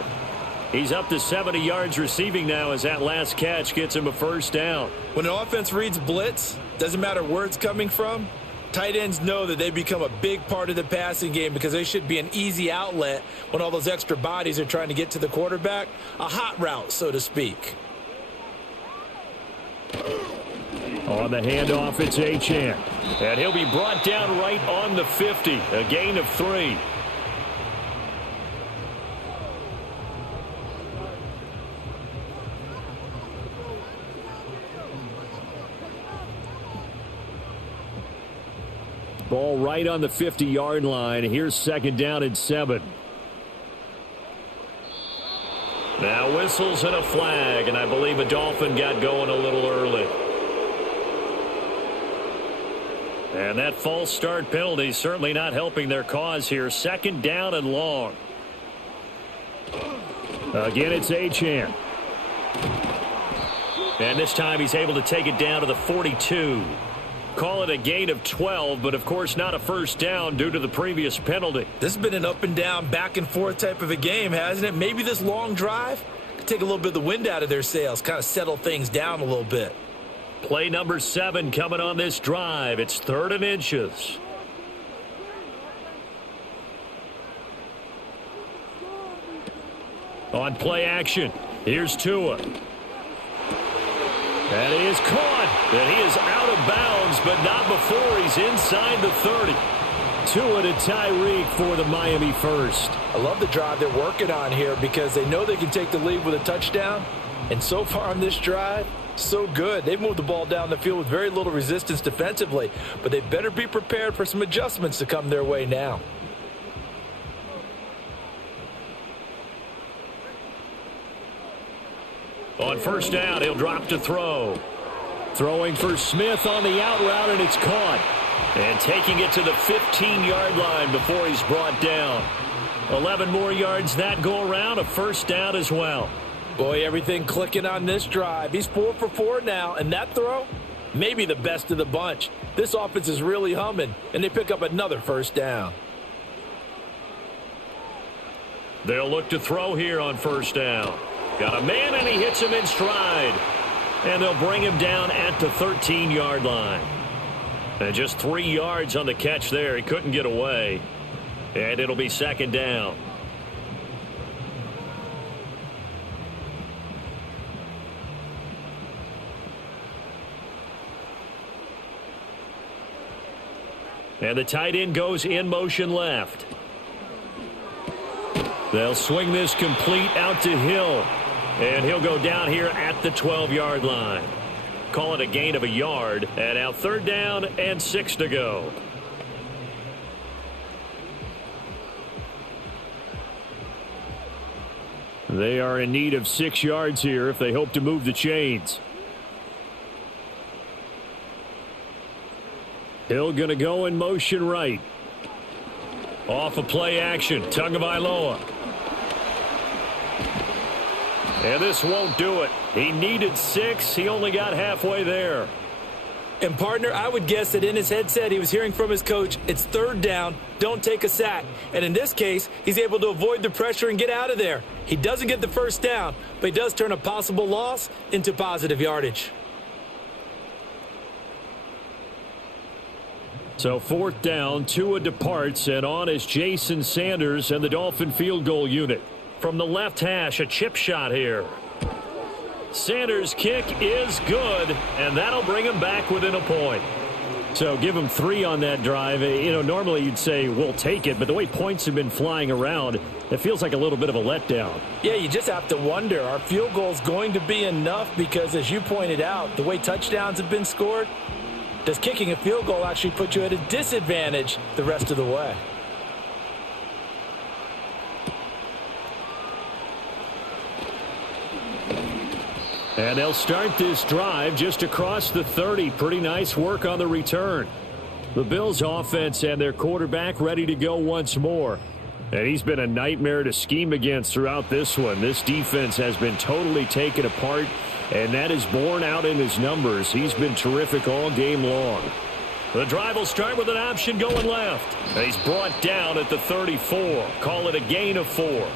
He's up to 70 yards receiving now as that last catch gets him a 1st down. When an offense reads blitz, doesn't matter where it's coming from, tight ends know that they become a big part of the passing game because they should be an easy outlet when all those extra bodies are trying to get to the quarterback. A hot route, so to speak. On the handoff, it's Achane. And he'll be brought down right on the 50. A gain of 3. Ball right on the 50-yard line. Here's 2nd down and 7. Now whistles and a flag, and I believe a Dolphin got going a little early. And that false start penalty certainly not helping their cause here. 2nd down and long. Again, it's Achane. And this time he's able to take it down to the 42. Call it a gain of 12, but of course not a 1st down due to the previous penalty. This has been an up and down, back and forth type of a game, hasn't it? Maybe this long drive could take a little bit of the wind out of their sails, kind of settle things down a little bit. Play number 7 coming on this drive. It's 3rd and inches. On play action, here's Tua. And he is caught. And he is out of bounds, but not before he's inside the 30. Tua to Tyreek for the Miami 1st. I love the drive they're working on here because they know they can take the lead with a touchdown. And so far on this drive, so good. They've moved the ball down the field with very little resistance defensively, but they better be prepared for some adjustments to come their way now. On 1st down, he'll drop to throw. Throwing for Smith on the out route, and it's caught. And taking it to the 15-yard line before he's brought down. 11 more yards that go around, a 1st down as well. Boy, everything clicking on this drive. He's 4 for 4 now, and that throw, maybe the best of the bunch. This offense is really humming, and they pick up another 1st down. They'll look to throw here on 1st down. Got a man, and he hits him in stride. And they'll bring him down at the 13-yard line. And just 3 yards on the catch there. He couldn't get away. And it'll be 2nd down. And the tight end goes in motion left. They'll swing this complete out to Hill. And he'll go down here at the 12-yard line. Call it a gain of a yard. And now 3rd down and 6 to go. They are in need of 6 yards here if they hope to move the chains. Hill going to go in motion right. Off of play action. Tagovailoa. And this won't do it. He needed 6. He only got halfway there. And, partner, I would guess that in his headset he was hearing from his coach, it's 3rd down, don't take a sack. And in this case, he's able to avoid the pressure and get out of there. He doesn't get the 1st down, but he does turn a possible loss into positive yardage. So 4th down, Tua departs, and on is Jason Sanders and the Dolphin field goal unit. From the left hash, a chip shot here. Sanders' kick is good, and that'll bring him back within a point. So give him 3 on that drive. You know, normally you'd say, we'll take it, but the way points have been flying around, it feels like a little bit of a letdown. Yeah, you just have to wonder, are field goals going to be enough? Because as you pointed out, the way touchdowns have been scored, does kicking a field goal actually put you at a disadvantage the rest of the way? And they'll start this drive just across the 30. Pretty nice work on the return. The Bills offense and their quarterback ready to go once more. And he's been a nightmare to scheme against throughout this one. This defense has been totally taken apart, and that is borne out in his numbers. He's been terrific all game long. The drive will start with an option going left. And he's brought down at the 34. Call it a gain of 4.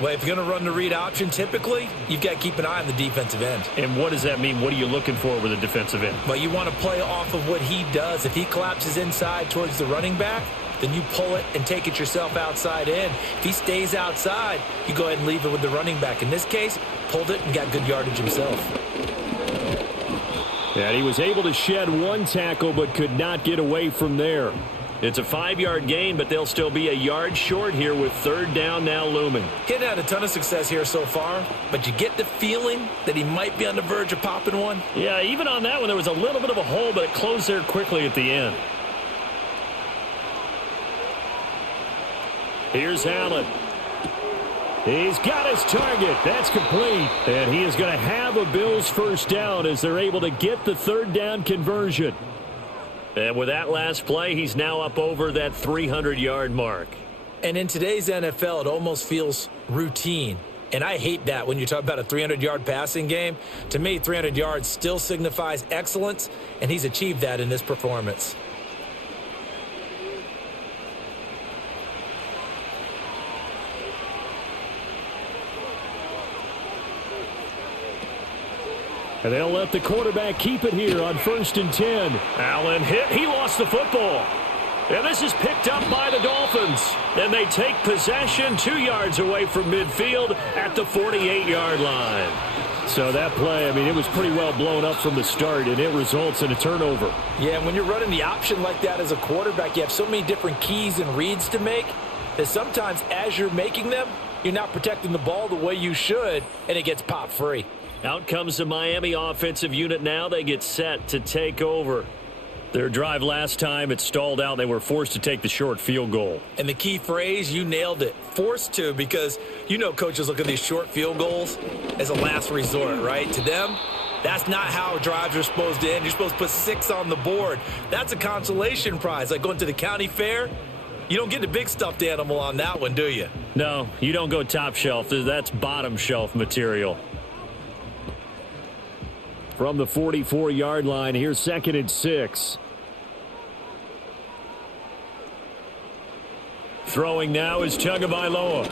Well, if you're going to run the read option, typically, you've got to keep an eye on the defensive end. And what does that mean? What are you looking for with a defensive end? Well, you want to play off of what he does. If he collapses inside towards the running back, then you pull it and take it yourself outside in. If he stays outside, you go ahead and leave it with the running back. In this case, pulled it and got good yardage himself. And he was able to shed 1 tackle but could not get away from there. It's a 5-yard gain, but they'll still be a yard short here with 3rd down now looming. He's had a ton of success here so far, but you get the feeling that he might be on the verge of popping one. Yeah, even on that one, there was a little bit of a hole, but it closed there quickly at the end. Here's Allen. He's got his target. That's complete. And he is going to have a Bills 1st down as they're able to get the 3rd down conversion. And with that last play, he's now up over that 300-yard mark. And in today's NFL, it almost feels routine. And I hate that when you talk about a 300-yard passing game. To me, 300 yards still signifies excellence, and he's achieved that in this performance. And they'll let the quarterback keep it here on 1st and 10. Allen hit. He lost the football. And this is picked up by the Dolphins. And they take possession 2 yards away from midfield at the 48-yard line. So that play, I mean, it was pretty well blown up from the start, and it results in a turnover. Yeah, and when you're running the option like that as a quarterback, you have so many different keys and reads to make that sometimes as you're making them, you're not protecting the ball the way you should, and it gets popped free. Out comes the Miami offensive unit now. They get set to take over. Their drive last time, it stalled out. They were forced to take the short field goal. And the key phrase, you nailed it. Forced to, because you know coaches look at these short field goals as a last resort, right? To them, that's not how drives are supposed to end. You're supposed to put 6 on the board. That's a consolation prize. Like going to the county fair, you don't get the big stuffed animal on that one, do you? No, you don't go top shelf. That's bottom shelf material. From the 44-yard line, here's 2nd and 6. Throwing now is Tagovailoa.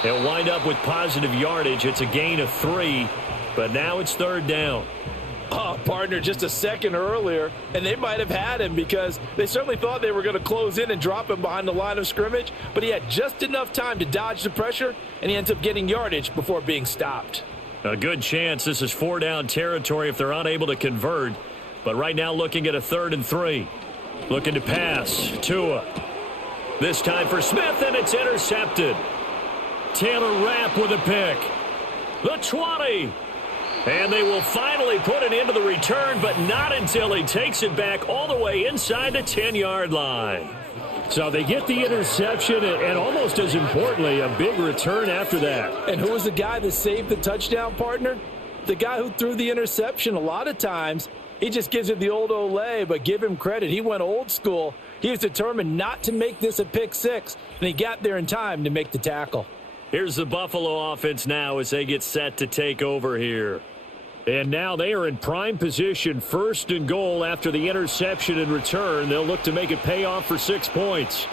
He'll wind up with positive yardage. It's a gain of 3, but now it's 3rd down. Oh, partner, just a second earlier, and they might have had him because they certainly thought they were going to close in and drop him behind the line of scrimmage, but he had just enough time to dodge the pressure, and he ends up getting yardage before being stopped. A good chance this is 4-down territory if they're unable to convert, but right now looking at a 3rd and 3. Looking to pass. Tua. This time for Smith, and it's intercepted. Taylor Rapp with a pick. the 20. And they will finally put it into the return, but not until he takes it back all the way inside the 10-yard line. So they get the interception, and almost as importantly, a big return after that. And who was the guy that saved the touchdown, partner? The guy who threw the interception. A lot of times, he just gives it the old Olay, but give him credit. He went old school. He was determined not to make this a pick six, and he got there in time to make the tackle. Here's the Buffalo offense now as they get set to take over here. And now they are in prime position, 1st and goal after the interception and return. They'll look to make it pay off for 6 points.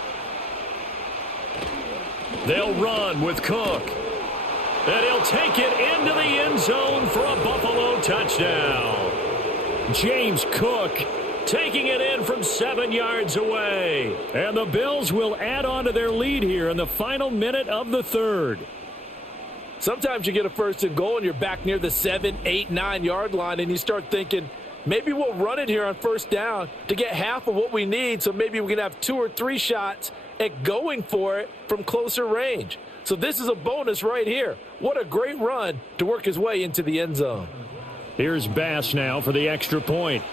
They'll run with Cook. And he'll take it into the end zone for a Buffalo touchdown. James Cook taking it in from 7 yards away. And the Bills will add on to their lead here in the final minute of the 3rd. Sometimes you get a 1st and goal and you're back near the 7, 8, 9-yard line, and you start thinking, maybe we'll run it here on 1st down to get half of what we need, so maybe we can have 2 or 3 shots at going for it from closer range. So this is a bonus right here. What a great run to work his way into the end zone. Here's Bass now for the extra point.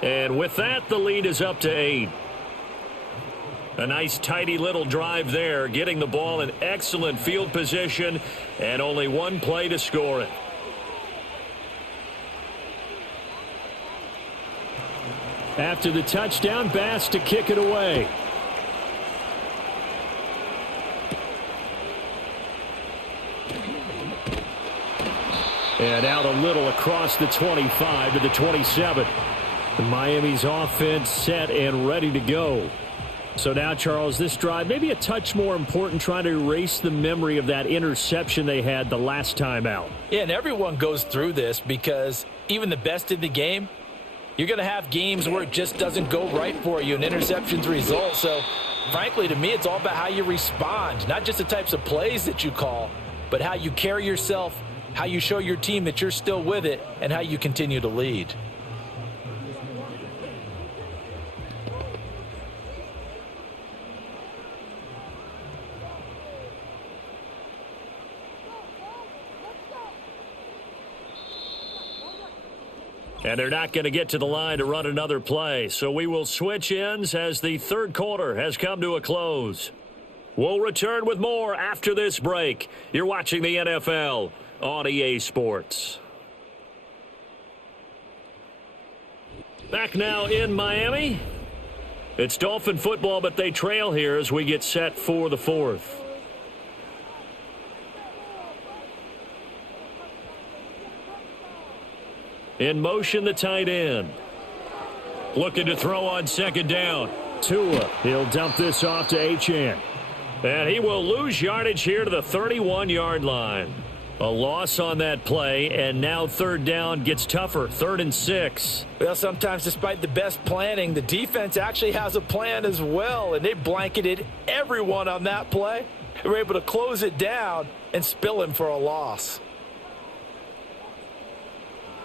And with that, the lead is up to 8. A nice tidy little drive there, getting the ball in excellent field position, and only one play to score it. After the touchdown, Bass to kick it away. And out a little across the 25 to the 27. Miami's offense set and ready to go. So now, Charles, this drive maybe a touch more important, trying to erase the memory of that interception they had the last time out. Yeah, and everyone goes through this because even the best in the game, you're going to have games where it just doesn't go right for you and interceptions result. So, frankly, to me, it's all about how you respond, not just the types of plays that you call, but how you carry yourself, how you show your team that you're still with it, and how you continue to lead. And they're not going to get to the line to run another play. So we will switch ends as the 3rd quarter has come to a close. We'll return with more after this break. You're watching the NFL on EA Sports. Back now in Miami. It's Dolphin football, but they trail here as we get set for the 4th. In motion, the tight end. Looking to throw on 2nd down. Tua, he'll dump this off to Achane. And he will lose yardage here to the 31-yard line. A loss on that play, and now 3rd down gets tougher, 3rd and 6. Well, sometimes despite the best planning, the defense actually has a plan as well, and they blanketed everyone on that play. They were able to close it down and spill him for a loss.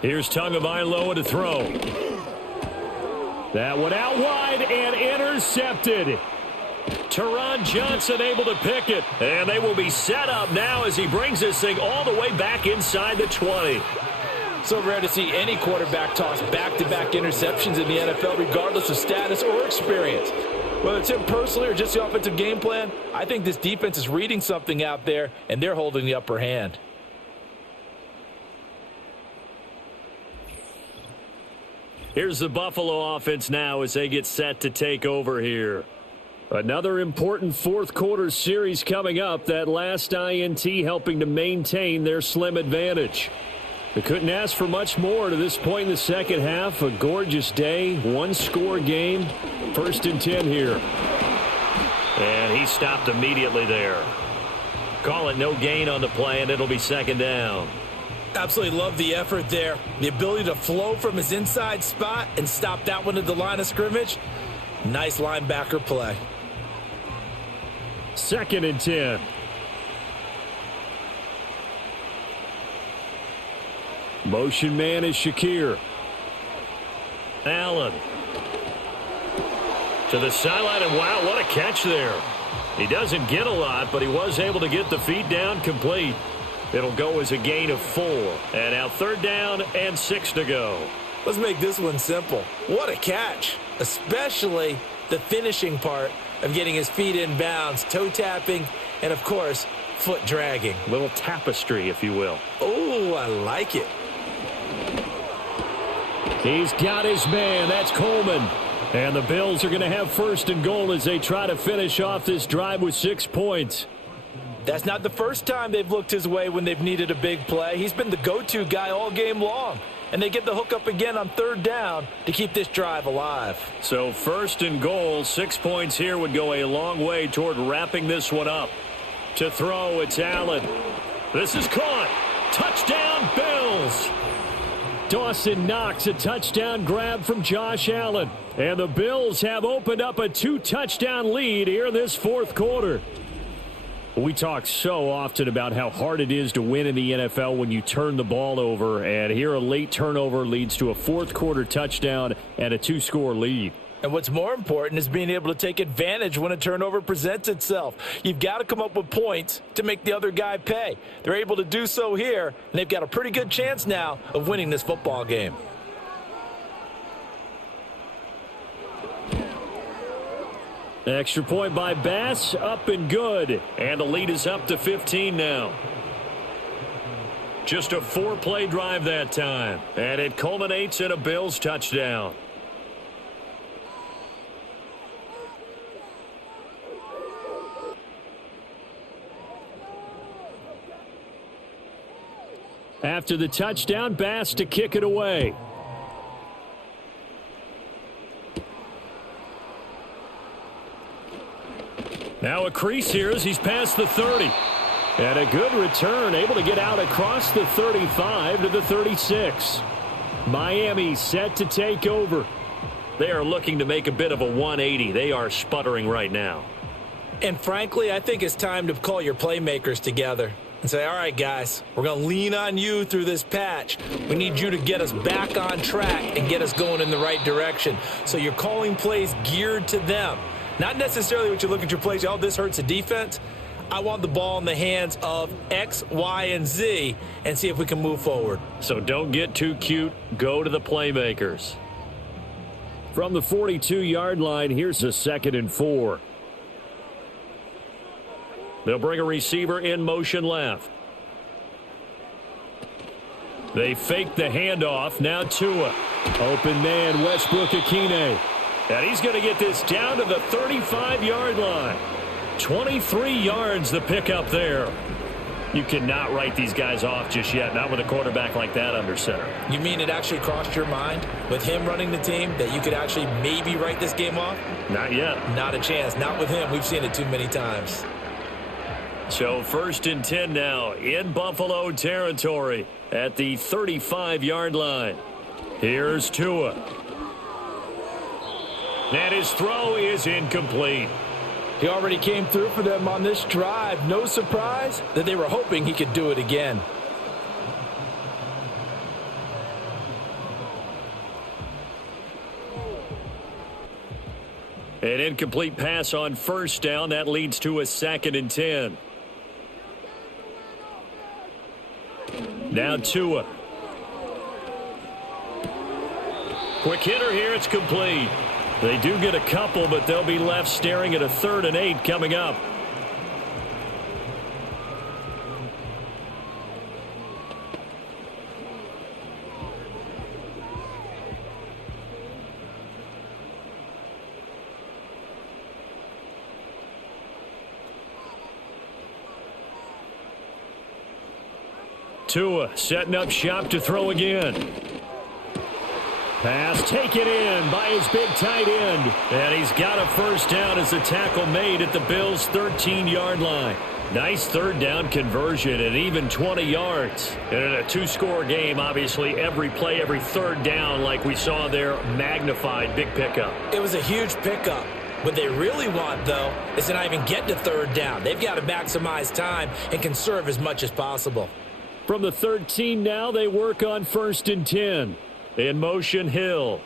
Here's Tagovailoa to throw. That one out wide and intercepted. Teron Johnson able to pick it. And they will be set up now as he brings this thing all the way back inside the 20. So rare to see any quarterback toss back-to-back interceptions in the NFL, regardless of status or experience. Whether it's him personally or just the offensive game plan, I think this defense is reading something out there, and they're holding the upper hand. Here's the Buffalo offense now as they get set to take over here. Another important 4th quarter series coming up. That last INT helping to maintain their slim advantage. They couldn't ask for much more to this point in the 2nd half. A gorgeous day, 1-score game. 1st and 10 here. And he stopped immediately there. Call it no gain on the play, and it'll be 2nd down. Absolutely love the effort there. The ability to flow from his inside spot and stop that one at the line of scrimmage. Nice linebacker play. 2nd and 10. Motion man is Shakir. Allen. To the sideline, and wow, what a catch there. He doesn't get a lot, but he was able to get the feet down complete. It'll go as a gain of 4. And now 3rd down and 6 to go. Let's make this one simple. What a catch, especially the finishing part of getting his feet in bounds, toe tapping, and of course, foot dragging. Little tapestry, if you will. Oh, I like it. He's got his man. That's Coleman. And the Bills are going to have 1st and goal as they try to finish off this drive with 6 points. That's not the first time they've looked his way when they've needed a big play. He's been the go-to guy all game long. And they get the hook up again on 3rd down to keep this drive alive. So 1st and goal, 6 points here would go a long way toward wrapping this one up. To throw, it's Allen. This is caught. Touchdown, Bills. Dawson Knox, a touchdown grab from Josh Allen. And the Bills have opened up a 2-touchdown lead here in this 4th quarter. We talk so often about how hard it is to win in the NFL when you turn the ball over. And here a late turnover leads to a 4th quarter touchdown and a 2-score lead. And what's more important is being able to take advantage when a turnover presents itself. You've got to come up with points to make the other guy pay. They're able to do so here, and they've got a pretty good chance now of winning this football game. Extra point by Bass, up and good. And the lead is up to 15 now. Just a 4-play drive that time. And it culminates in a Bills touchdown. After the touchdown, Bass to kick it away. Now a crease here as he's past the 30. And a good return, able to get out across the 35 to the 36. Miami set to take over. They are looking to make a bit of a 180. They are sputtering right now. And frankly, I think it's time to call your playmakers together and say, all right, guys, we're going to lean on you through this patch. We need you to get us back on track and get us going in the right direction. So you're calling plays geared to them. Not necessarily what you look at your plays, oh, this hurts the defense. I want the ball in the hands of X, Y, and Z and see if we can move forward. So don't get too cute. Go to the playmakers. From the 42-yard line, here's a 2nd and 4. They'll bring a receiver in motion left. They fake the handoff. Now Tua. Open man, Westbrook-Ikhine. And he's going to get this down to the 35-yard line. 23 yards the pickup there. You cannot write these guys off just yet, not with a quarterback like that under center. You mean it actually crossed your mind with him running the team that you could actually maybe write this game off? Not yet. Not a chance. Not with him. We've seen it too many times. So 1st and 10 now in Buffalo territory at the 35-yard line. Here's Tua. And his throw is incomplete. He already came through for them on this drive. No surprise that they were hoping he could do it again. An incomplete pass on 1st down. That leads to a 2nd and 10. Now Tua. Quick hitter here. It's complete. They do get a couple, but they'll be left staring at a 3rd and 8 coming up. Tua setting up shop to throw again. Pass taken in by his big tight end. And he's got a 1st down as the tackle made at the Bills' 13-yard line. Nice 3rd down conversion and even 20 yards. And in a 2-score game, obviously, every play, every 3rd down, like we saw there, magnified big pickup. It was a huge pickup. What they really want, though, is to not even get to 3rd down. They've got to maximize time and conserve as much as possible. From the 13 now, they work on 1st and 10. In motion, Hill.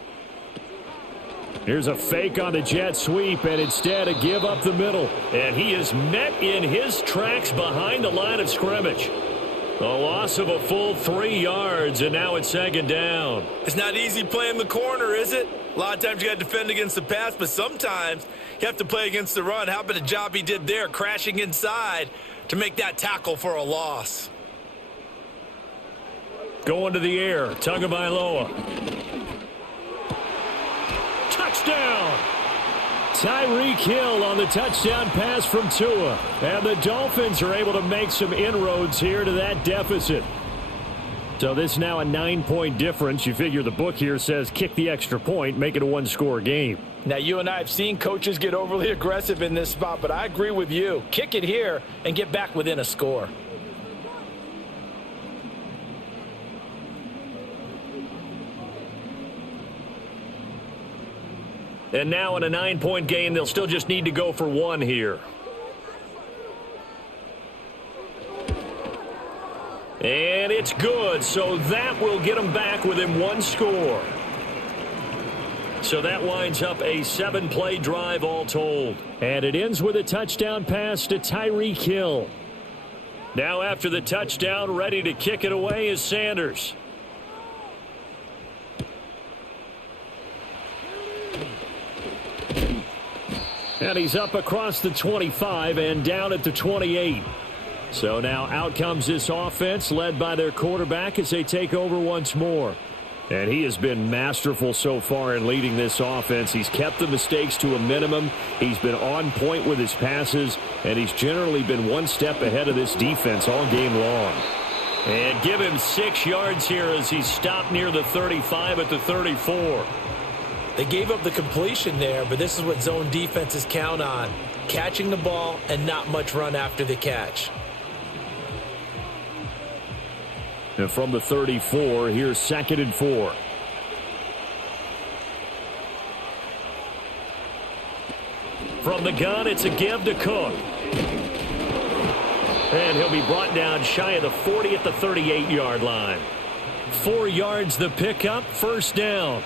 Here's a fake on the jet sweep, and instead a give up the middle. And he is met in his tracks behind the line of scrimmage. A loss of a full 3 yards, and now it's second down. It's not easy playing the corner, is it? A lot of times you got to defend against the pass, but sometimes you have to play against the run. How about the job he did there, crashing inside to make that tackle for a loss? Going to the air, Tagovailoa. Touchdown! Tyreek Hill on the touchdown pass from Tua. And the Dolphins are able to make some inroads here to that deficit. So this is now a 9-point difference. You figure the book here says kick the extra point, make it a one-score game. Now, you and I have seen coaches get overly aggressive in this spot, but I agree with you. Kick it here and get back within a score. And now in a 9-point game, they'll still just need to go for one here. And it's good, so that will get them back within one score. So that winds up a 7-play drive all told. And it ends with a touchdown pass to Tyreek Hill. Now after the touchdown, ready to kick it away is Sanders. And he's up across the 25 and down at the 28. So now out comes this offense led by their quarterback as they take over once more. And he has been masterful so far in leading this offense. He's kept the mistakes to a minimum. He's been on point with his passes. And he's generally been one step ahead of this defense all game long. And give him 6 yards here as he's stopped near the 35 at the 34. They gave up the completion there, but this is what zone defenses count on. Catching the ball and not much run after the catch. And from the 34, here's 2nd and 4. From the gun, it's a give to Cook. And he'll be brought down shy of the 40 at the 38-yard line. 4 yards the pickup, first down.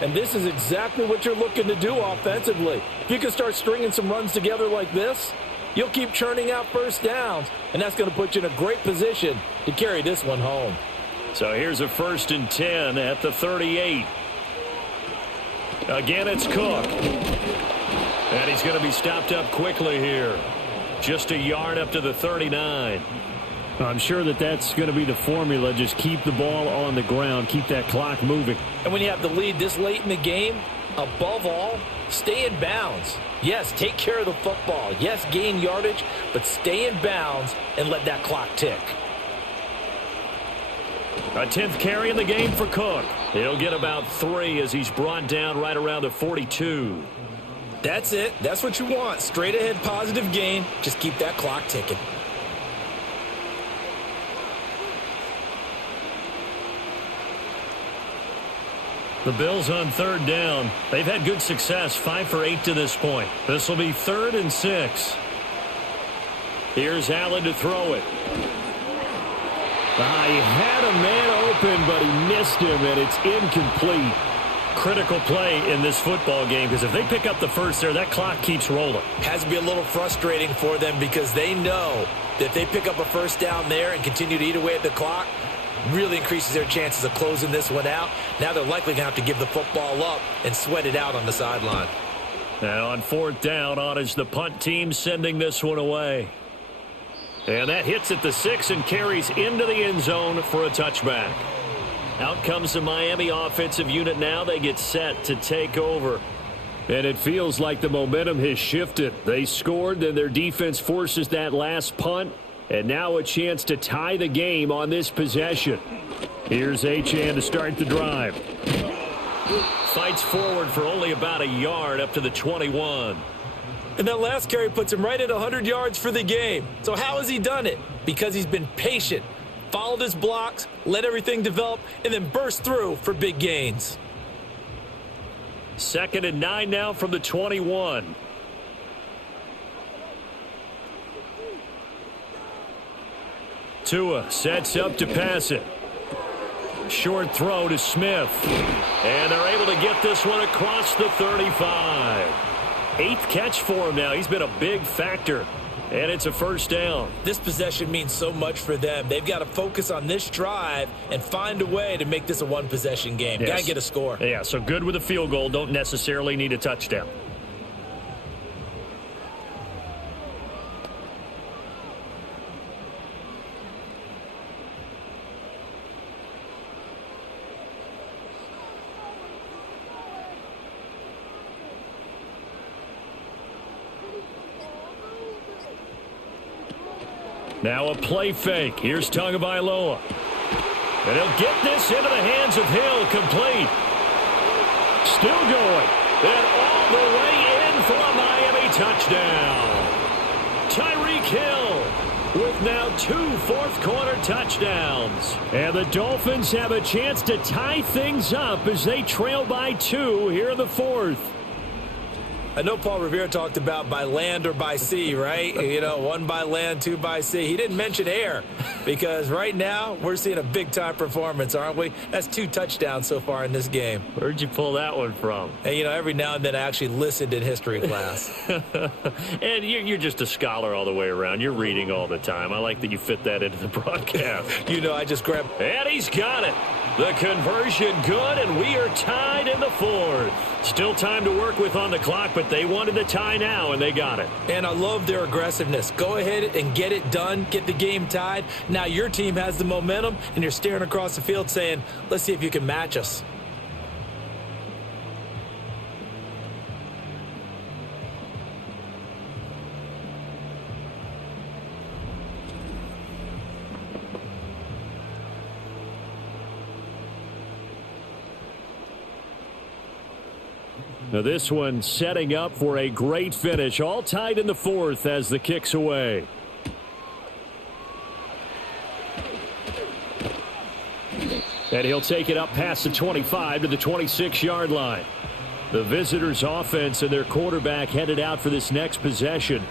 And this is exactly what you're looking to do offensively. If you can start stringing some runs together like this, you'll keep churning out first downs, and that's going to put you in a great position to carry this one home. So here's a 1st and 10 at the 38. Again, it's Cook. And he's going to be stopped up quickly here. Just a yard up to the 39. I'm sure that's going to be the formula. Just keep the ball on the ground. Keep that clock moving. And when you have the lead this late in the game, above all, stay in bounds. Yes, take care of the football. Yes, gain yardage, but stay in bounds and let that clock tick. A 10th carry in the game for Cook. He'll get about 3 as he's brought down right around the 42. That's it. That's what you want. Straight ahead positive gain. Just keep that clock ticking. The Bills on 3rd down. They've had good success, 5 for 8 to this point. This will be 3rd and 6. Here's Allen to throw it. He had a man open, but he missed him, and it's incomplete. Critical play in this football game, because if they pick up the first there, that clock keeps rolling. Has to be a little frustrating for them because they know that if they pick up a first down there and continue to eat away at the clock, really increases their chances of closing this one out. Now they're likely going to have to give the football up and sweat it out on the sideline. Now on 4th down, on is the punt team sending this one away. And that hits at the 6 and carries into the end zone for a touchback. Out comes the Miami offensive unit now. They get set to take over. And it feels like the momentum has shifted. They scored, then their defense forces that last punt. And now a chance to tie the game on this possession. Here's Achane to start the drive. Fights forward for only about a yard up to the 21. And that last carry puts him right at 100 yards for the game. So how has he done it? Because he's been patient, followed his blocks, let everything develop, and then burst through for big gains. 2nd and 9 now from the 21. Tua sets up to pass it. Short throw to Smith. And they're able to get this one across the 35. 8th catch for him now. He's been a big factor. And it's a first down. This possession means so much for them. They've got to focus on this drive and find a way to make this a one-possession game. Yes. Got to get a score. Yeah, so good with a field goal. Don't necessarily need a touchdown. Now a play fake. Here's Tagovailoa. And he'll get this into the hands of Hill. Complete. Still going. And all the way in for a Miami touchdown. Tyreek Hill with now 2 fourth-quarter touchdowns. And the Dolphins have a chance to tie things up as they trail by 2 here in the 4th. I know Paul Revere talked about by land or by sea, right? You know, 1 by land, 2 by sea. He didn't mention air because right now we're seeing a big-time performance, aren't we? That's 2 touchdowns so far in this game. Where'd you pull that one from? And, you know, every now and then I actually listened in history class. And you're just a scholar all the way around. You're reading all the time. I like that you fit that into the broadcast. You know, I just grabbed. And he's got it. The conversion good, and we are tied in the 4th. Still time to work with on the clock, but they wanted the tie now, and they got it. And I love their aggressiveness. Go ahead and get it done. Get the game tied. Now your team has the momentum, and you're staring across the field saying, let's see if you can match us. Now this one setting up for a great finish. All tied in the 4th as the kick's away. And he'll take it up past the 25 to the 26-yard line. The visitors' offense and their quarterback headed out for this next possession.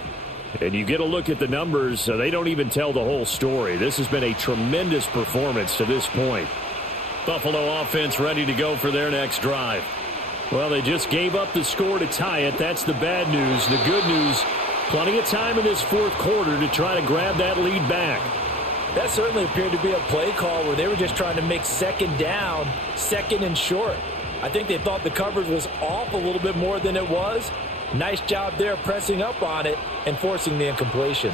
And you get a look at the numbers, they don't even tell the whole story. This has been a tremendous performance to this point. Buffalo offense ready to go for their next drive. Well, they just gave up the score to tie it. That's the bad news. The good news, plenty of time in this 4th quarter to try to grab that lead back. That certainly appeared to be a play call where they were just trying to make 2nd down, 2nd and short. I think they thought the coverage was off a little bit more than it was. Nice job there pressing up on it and forcing the incompletion.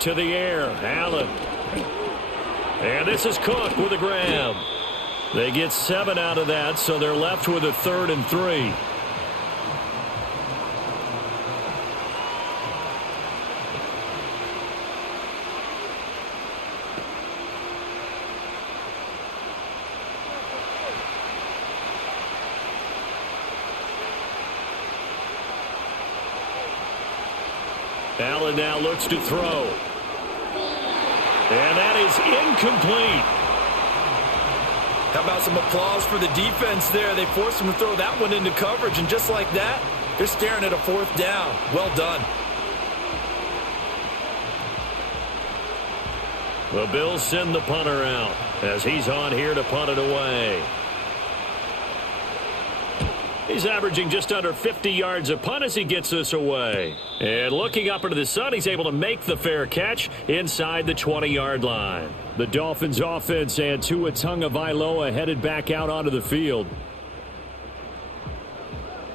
To the air, Allen. And this is Cook with a grab. They get 7 out of that, so they're left with a 3rd and 3. Allen now looks to throw. And that is incomplete. How about some applause for the defense there? They forced him to throw that one into coverage, and just like that, they're staring at a 4th down. Well done. The Bills send the punter out as he's on here to punt it away. He's averaging just under 50 yards a punt as he gets this away. And looking up into the sun, he's able to make the fair catch inside the 20-yard line. The Dolphins offense and Tua Tagovailoa headed back out onto the field.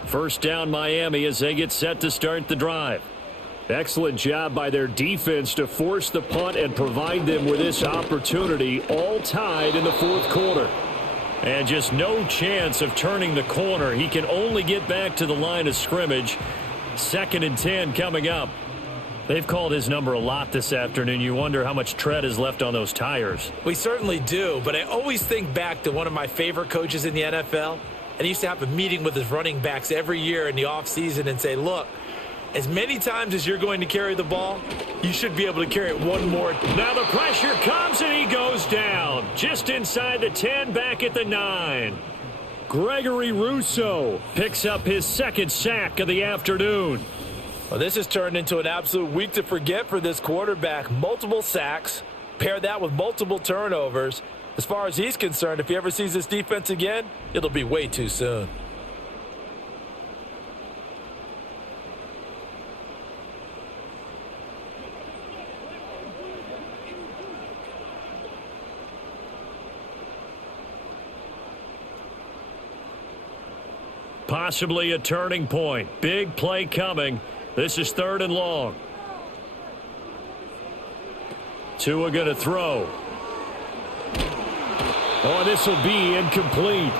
First down Miami as they get set to start the drive. Excellent job by their defense to force the punt and provide them with this opportunity, all tied in the 4th quarter. And just no chance of turning the corner. He can only get back to the line of scrimmage. 2nd and 10 coming up. They've called his number a lot this afternoon. You wonder how much tread is left on those tires. We certainly do, but I always think back to one of my favorite coaches in the NFL. And he used to have a meeting with his running backs every year in the offseason and say, look, as many times as you're going to carry the ball, you should be able to carry it one more. Now the pressure comes and he goes down. Just inside the 10, back at the 9. Gregory Rousseau picks up his 2nd sack of the afternoon. Well, this has turned into an absolute week to forget for this quarterback. Multiple sacks, pair that with multiple turnovers. As far as he's concerned, if he ever sees this defense again, it'll be way too soon. Possibly a turning point. Big play coming. This is 3rd and long. Tua going to throw. Oh, this will be incomplete.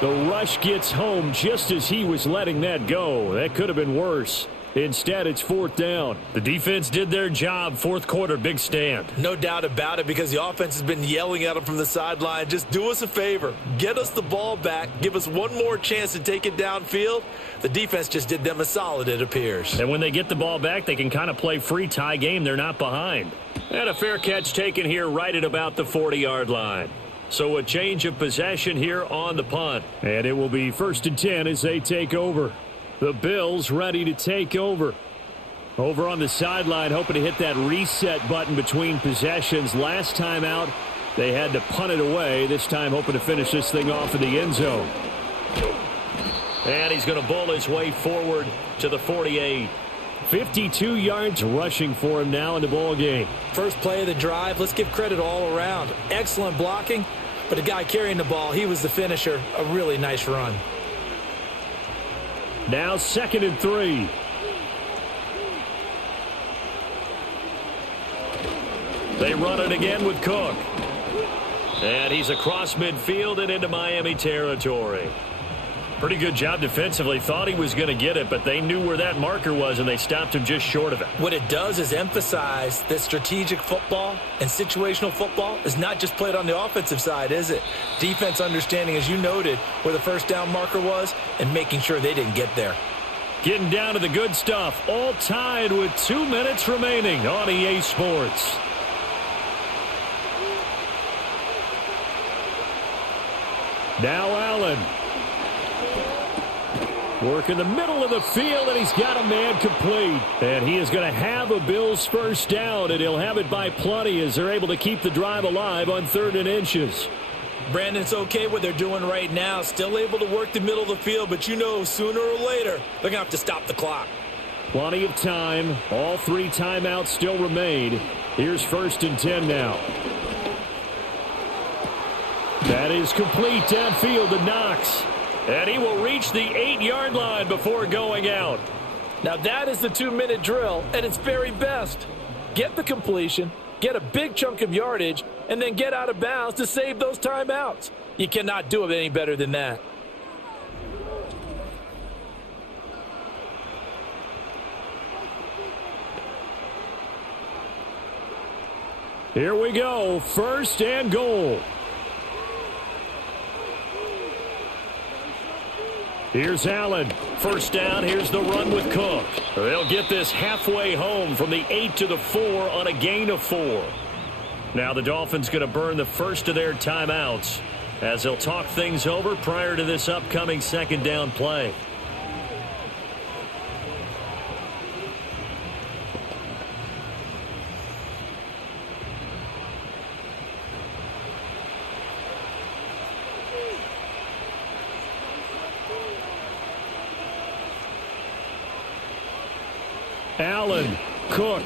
The rush gets home just as he was letting that go. That could have been worse. Instead, it's 4th down. The defense did their job. 4th quarter, big stand. No doubt about it, because the offense has been yelling at him from the sideline. Just do us a favor. Get us the ball back. Give us one more chance to take it downfield. The defense just did them a solid, it appears. And when they get the ball back, they can kind of play free tie game. They're not behind. And a fair catch taken here right at about the 40-yard line. So a change of possession here on the punt. And it will be 1st and 10 as they take over. The Bills ready to take over. Over on the sideline, hoping to hit that reset button between possessions. Last time out, they had to punt it away. This time, hoping to finish this thing off in the end zone. And he's going to bull his way forward to the 48. 52 yards rushing for him now in the ball game. First play of the drive, let's give credit all around. Excellent blocking, but the guy carrying the ball, he was the finisher. A really nice run. Now 2nd and 3. They run it again with Cook. And he's across midfield and into Miami territory. Pretty good job defensively. Thought he was going to get it, but they knew where that marker was, and they stopped him just short of it. What it does is emphasize that strategic football and situational football is not just played on the offensive side, is it? Defense understanding, as you noted, where the first down marker was and making sure they didn't get there. Getting down to the good stuff. All tied with 2 minutes remaining on EA Sports. Now Allen. Work in the middle of the field, and he's got a man complete. And he is going to have a Bills first down, and he'll have it by plenty as they're able to keep the drive alive on 3rd and inches. Brandon, it's okay what they're doing right now. Still able to work the middle of the field, but you know sooner or later they're going to have to stop the clock. Plenty of time. All 3 timeouts still remain. Here's 1st and 10 now. That is complete downfield to Knox. And he will reach the 8-yard line before going out. Now that is the 2-minute drill at its very best. Get the completion, get a big chunk of yardage, and then get out of bounds to save those timeouts. You cannot do it any better than that. Here we go. 1st and goal. Here's Allen. First down. Here's the run with Cook. They'll get this halfway home from the 8 to the 4 on a gain of 4. Now the Dolphins going to burn the first of their timeouts as they'll talk things over prior to this upcoming 2nd down play. Allen, Cook,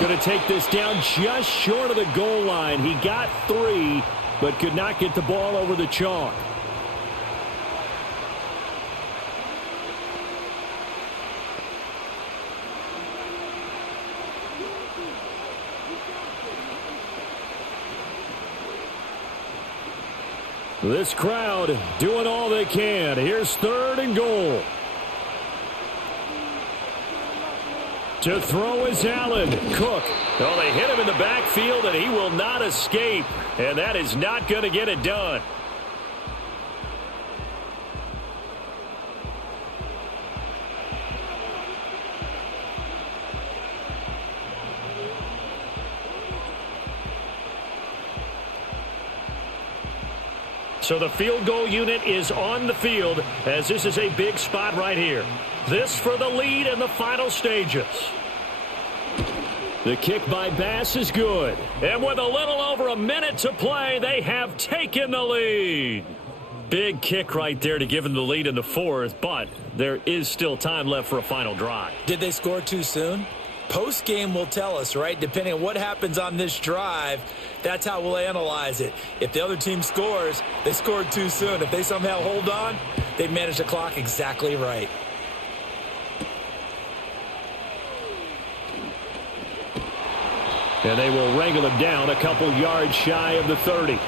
going to take this down just short of the goal line. He got 3, but could not get the ball over the chalk. This crowd doing all they can. Here's 3rd and goal. To throw is Allen. Cook. Oh, they hit him in the backfield, and he will not escape. And that is not going to get it done. So the field goal unit is on the field as this is a big spot right here. This for the lead in the final stages. The kick by Bass is good. And with a little over a minute to play, they have taken the lead. Big kick right there to give them the lead in the fourth, but there is still time left for a final drive. Did they score too soon? Post-game will tell us, right? Depending on what happens on this drive, that's how we'll analyze it. If the other team scores, they scored too soon. If they somehow hold on, they managed the clock exactly right. And they will wrangle him down a couple yards shy of the 30.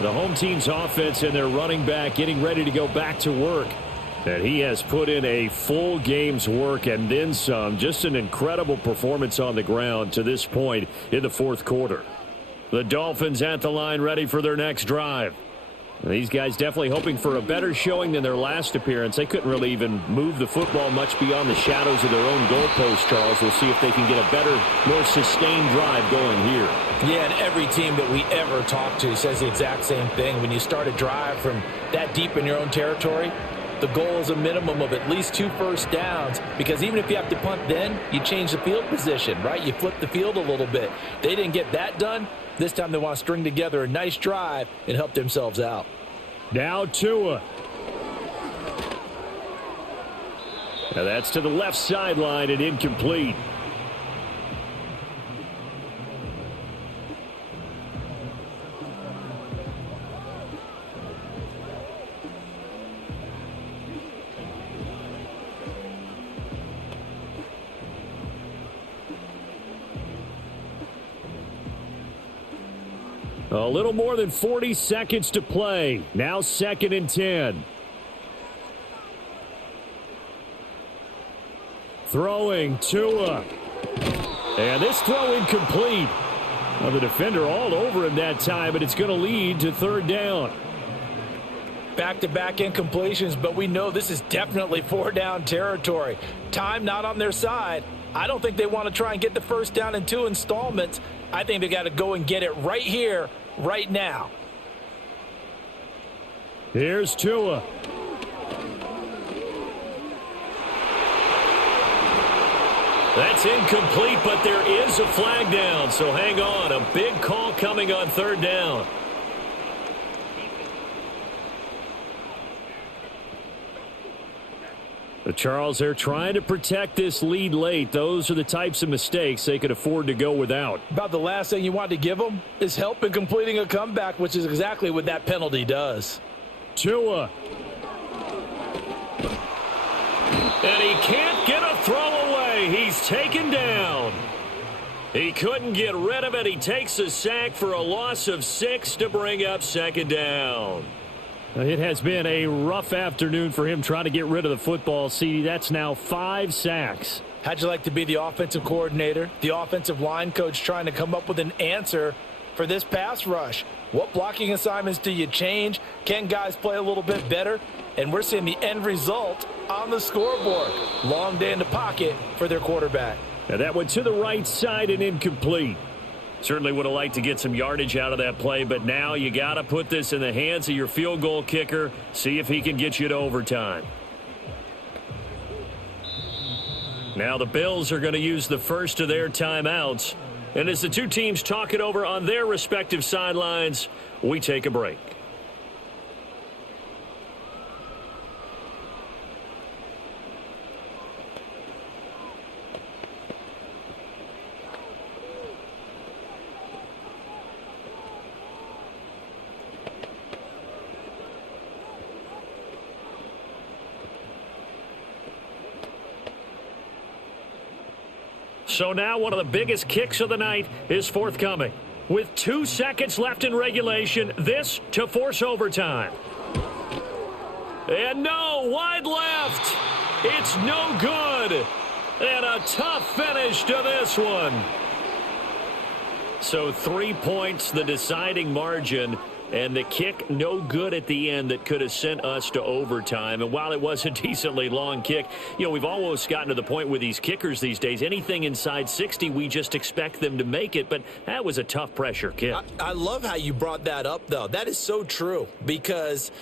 The home team's offense and their running back getting ready to go back to work. And he has put in a full game's work and then some. Just an incredible performance on the ground to this point in the fourth quarter. The Dolphins at the line ready for their next drive. And these guys definitely hoping for a better showing than their last appearance. They couldn't really even move the football much beyond the shadows of their own goalpost, Charles. We'll see if they can get a better, more sustained drive going here. Yeah, and every team that we ever talk to says the exact same thing. When you start a drive from that deep in your own territory, the goal is a minimum of at least 2 first downs, because even if you have to punt then, you change the field position, right? You flip the field a little bit. They didn't get that done. This time they want to string together a nice drive and help themselves out. Now Tua. Now that's to the left sideline and incomplete. A little more than 40 seconds to play. Now 2nd and 10. Throwing Tua. And this throw incomplete. Well, the defender all over him that time, but it's going to lead to 3rd down. Back-to-back incompletions, but we know this is definitely 4-down territory. Time not on their side. I don't think they want to try and get the first down in 2 installments. I think they got to go and get it right here, right now. Here's Tua. That's incomplete, but there is a flag down, so hang on. A big call coming on 3rd down. Charles, they're trying to protect this lead late. Those are the types of mistakes they could afford to go without. About the last thing you want to give them is help in completing a comeback, which is exactly what that penalty does. Tua. And he can't get a throw away. He's taken down. He couldn't get rid of it. He takes a sack for a loss of 6 to bring up 2nd down. It has been a rough afternoon for him trying to get rid of the football. See, that's now 5 sacks. How'd you like to be the offensive coordinator, the offensive line coach trying to come up with an answer for this pass rush? What blocking assignments do you change? Can guys play a little bit better? And we're seeing the end result on the scoreboard. Long day in the pocket for their quarterback. Now that went to the right side and incomplete. Certainly would have liked to get some yardage out of that play, but now you got to put this in the hands of your field goal kicker. See if he can get you to overtime. Now the Bills are going to use the first of their timeouts. And as the two teams talk it over on their respective sidelines, we take a break. So now one of the biggest kicks of the night is forthcoming. With 2 seconds left in regulation, this to force overtime. And no, wide left. It's no good. And a tough finish to this one. So 3 points, the deciding margin. And the kick, no good at the end, that could have sent us to overtime. And while it was a decently long kick, we've almost gotten to the point with these kickers these days. Anything inside 60, we just expect them to make it. But that was a tough pressure kick. I love how you brought that up, though. That is so true, because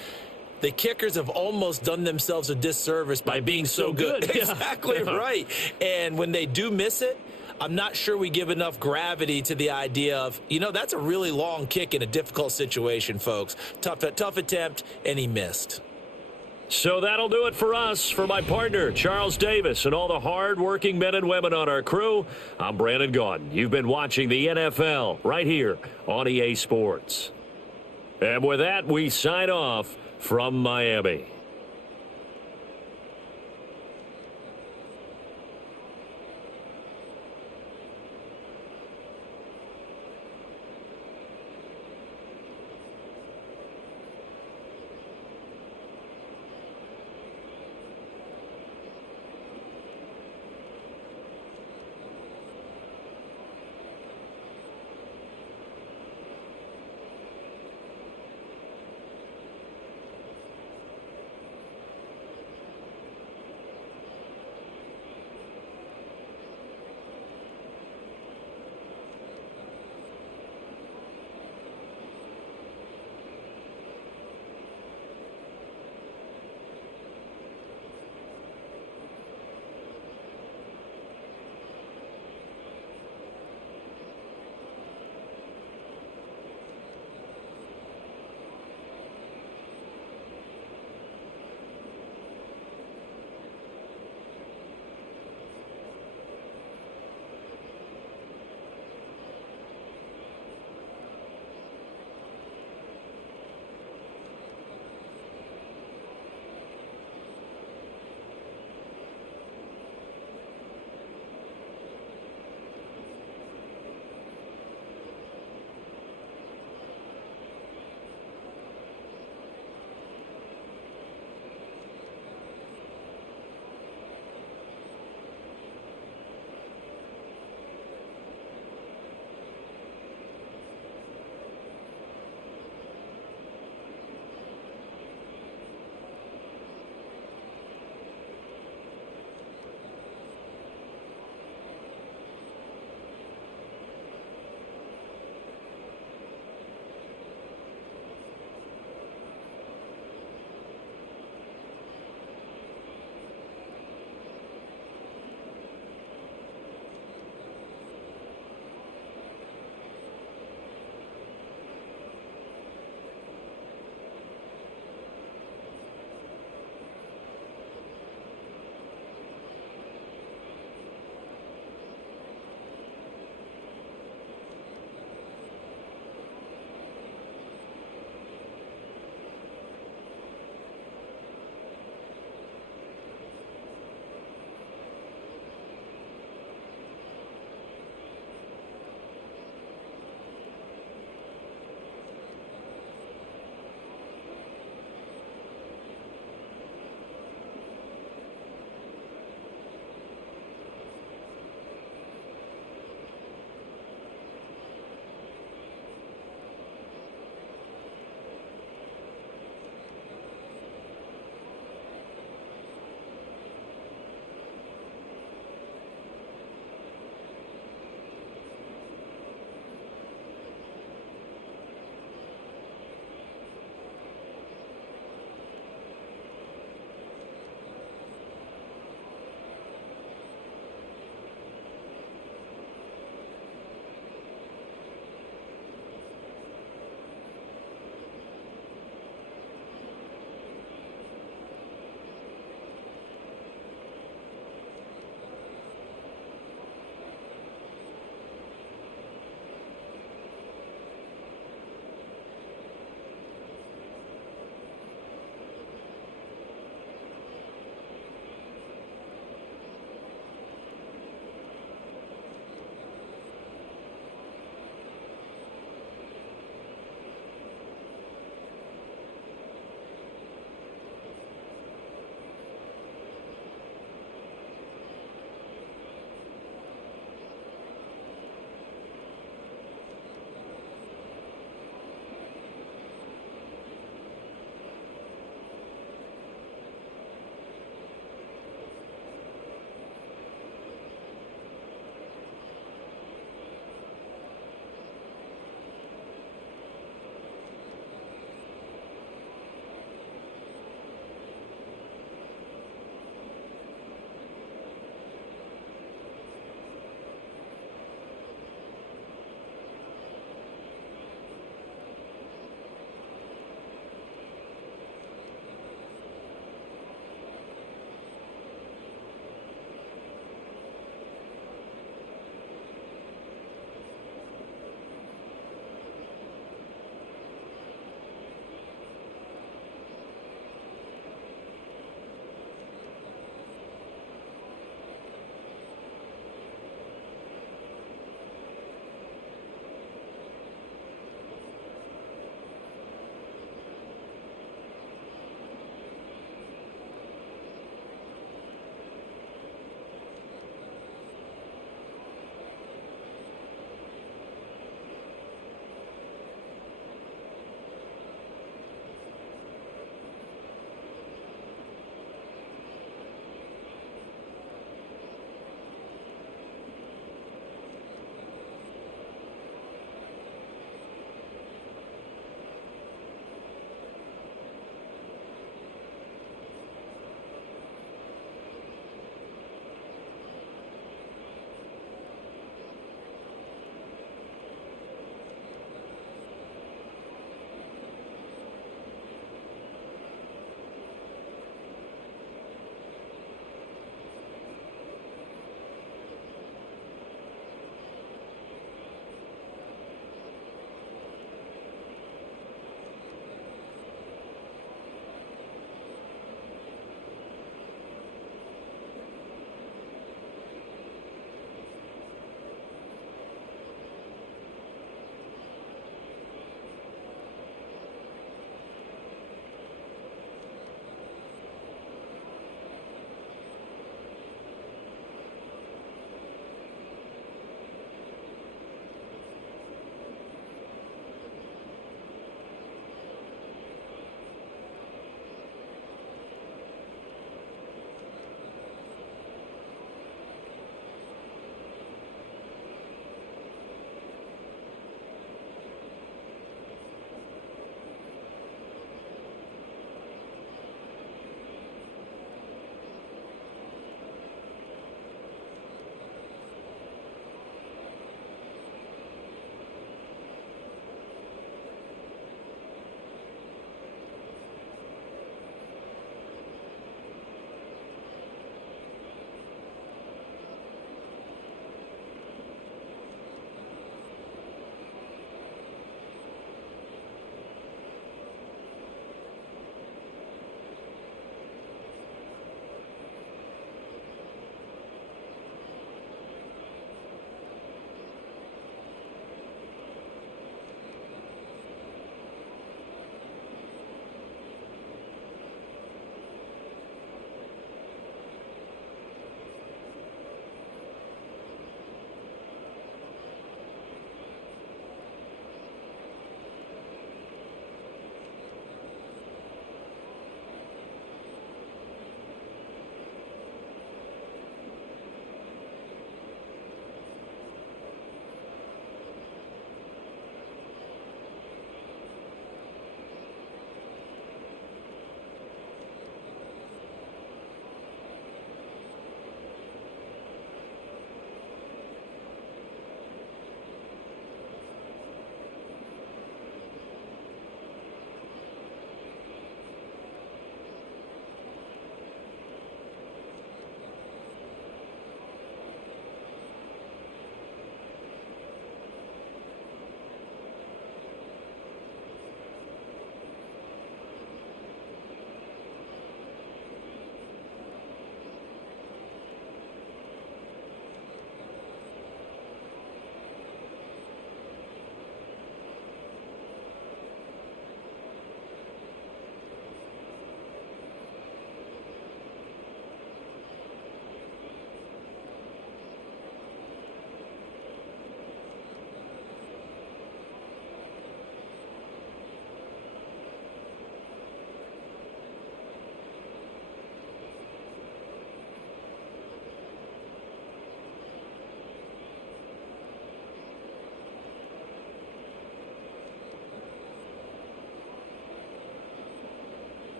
the kickers have almost done themselves a disservice by being so good. Exactly right. And when they do miss it, I'm not sure we give enough gravity to the idea of, that's a really long kick in a difficult situation, folks. Tough attempt, and he missed. So that'll do it for us. For my partner, Charles Davis, and all the hard-working men and women on our crew, I'm Brandon Gaudin. You've been watching the NFL right here on EA Sports. And with that, we sign off from Miami.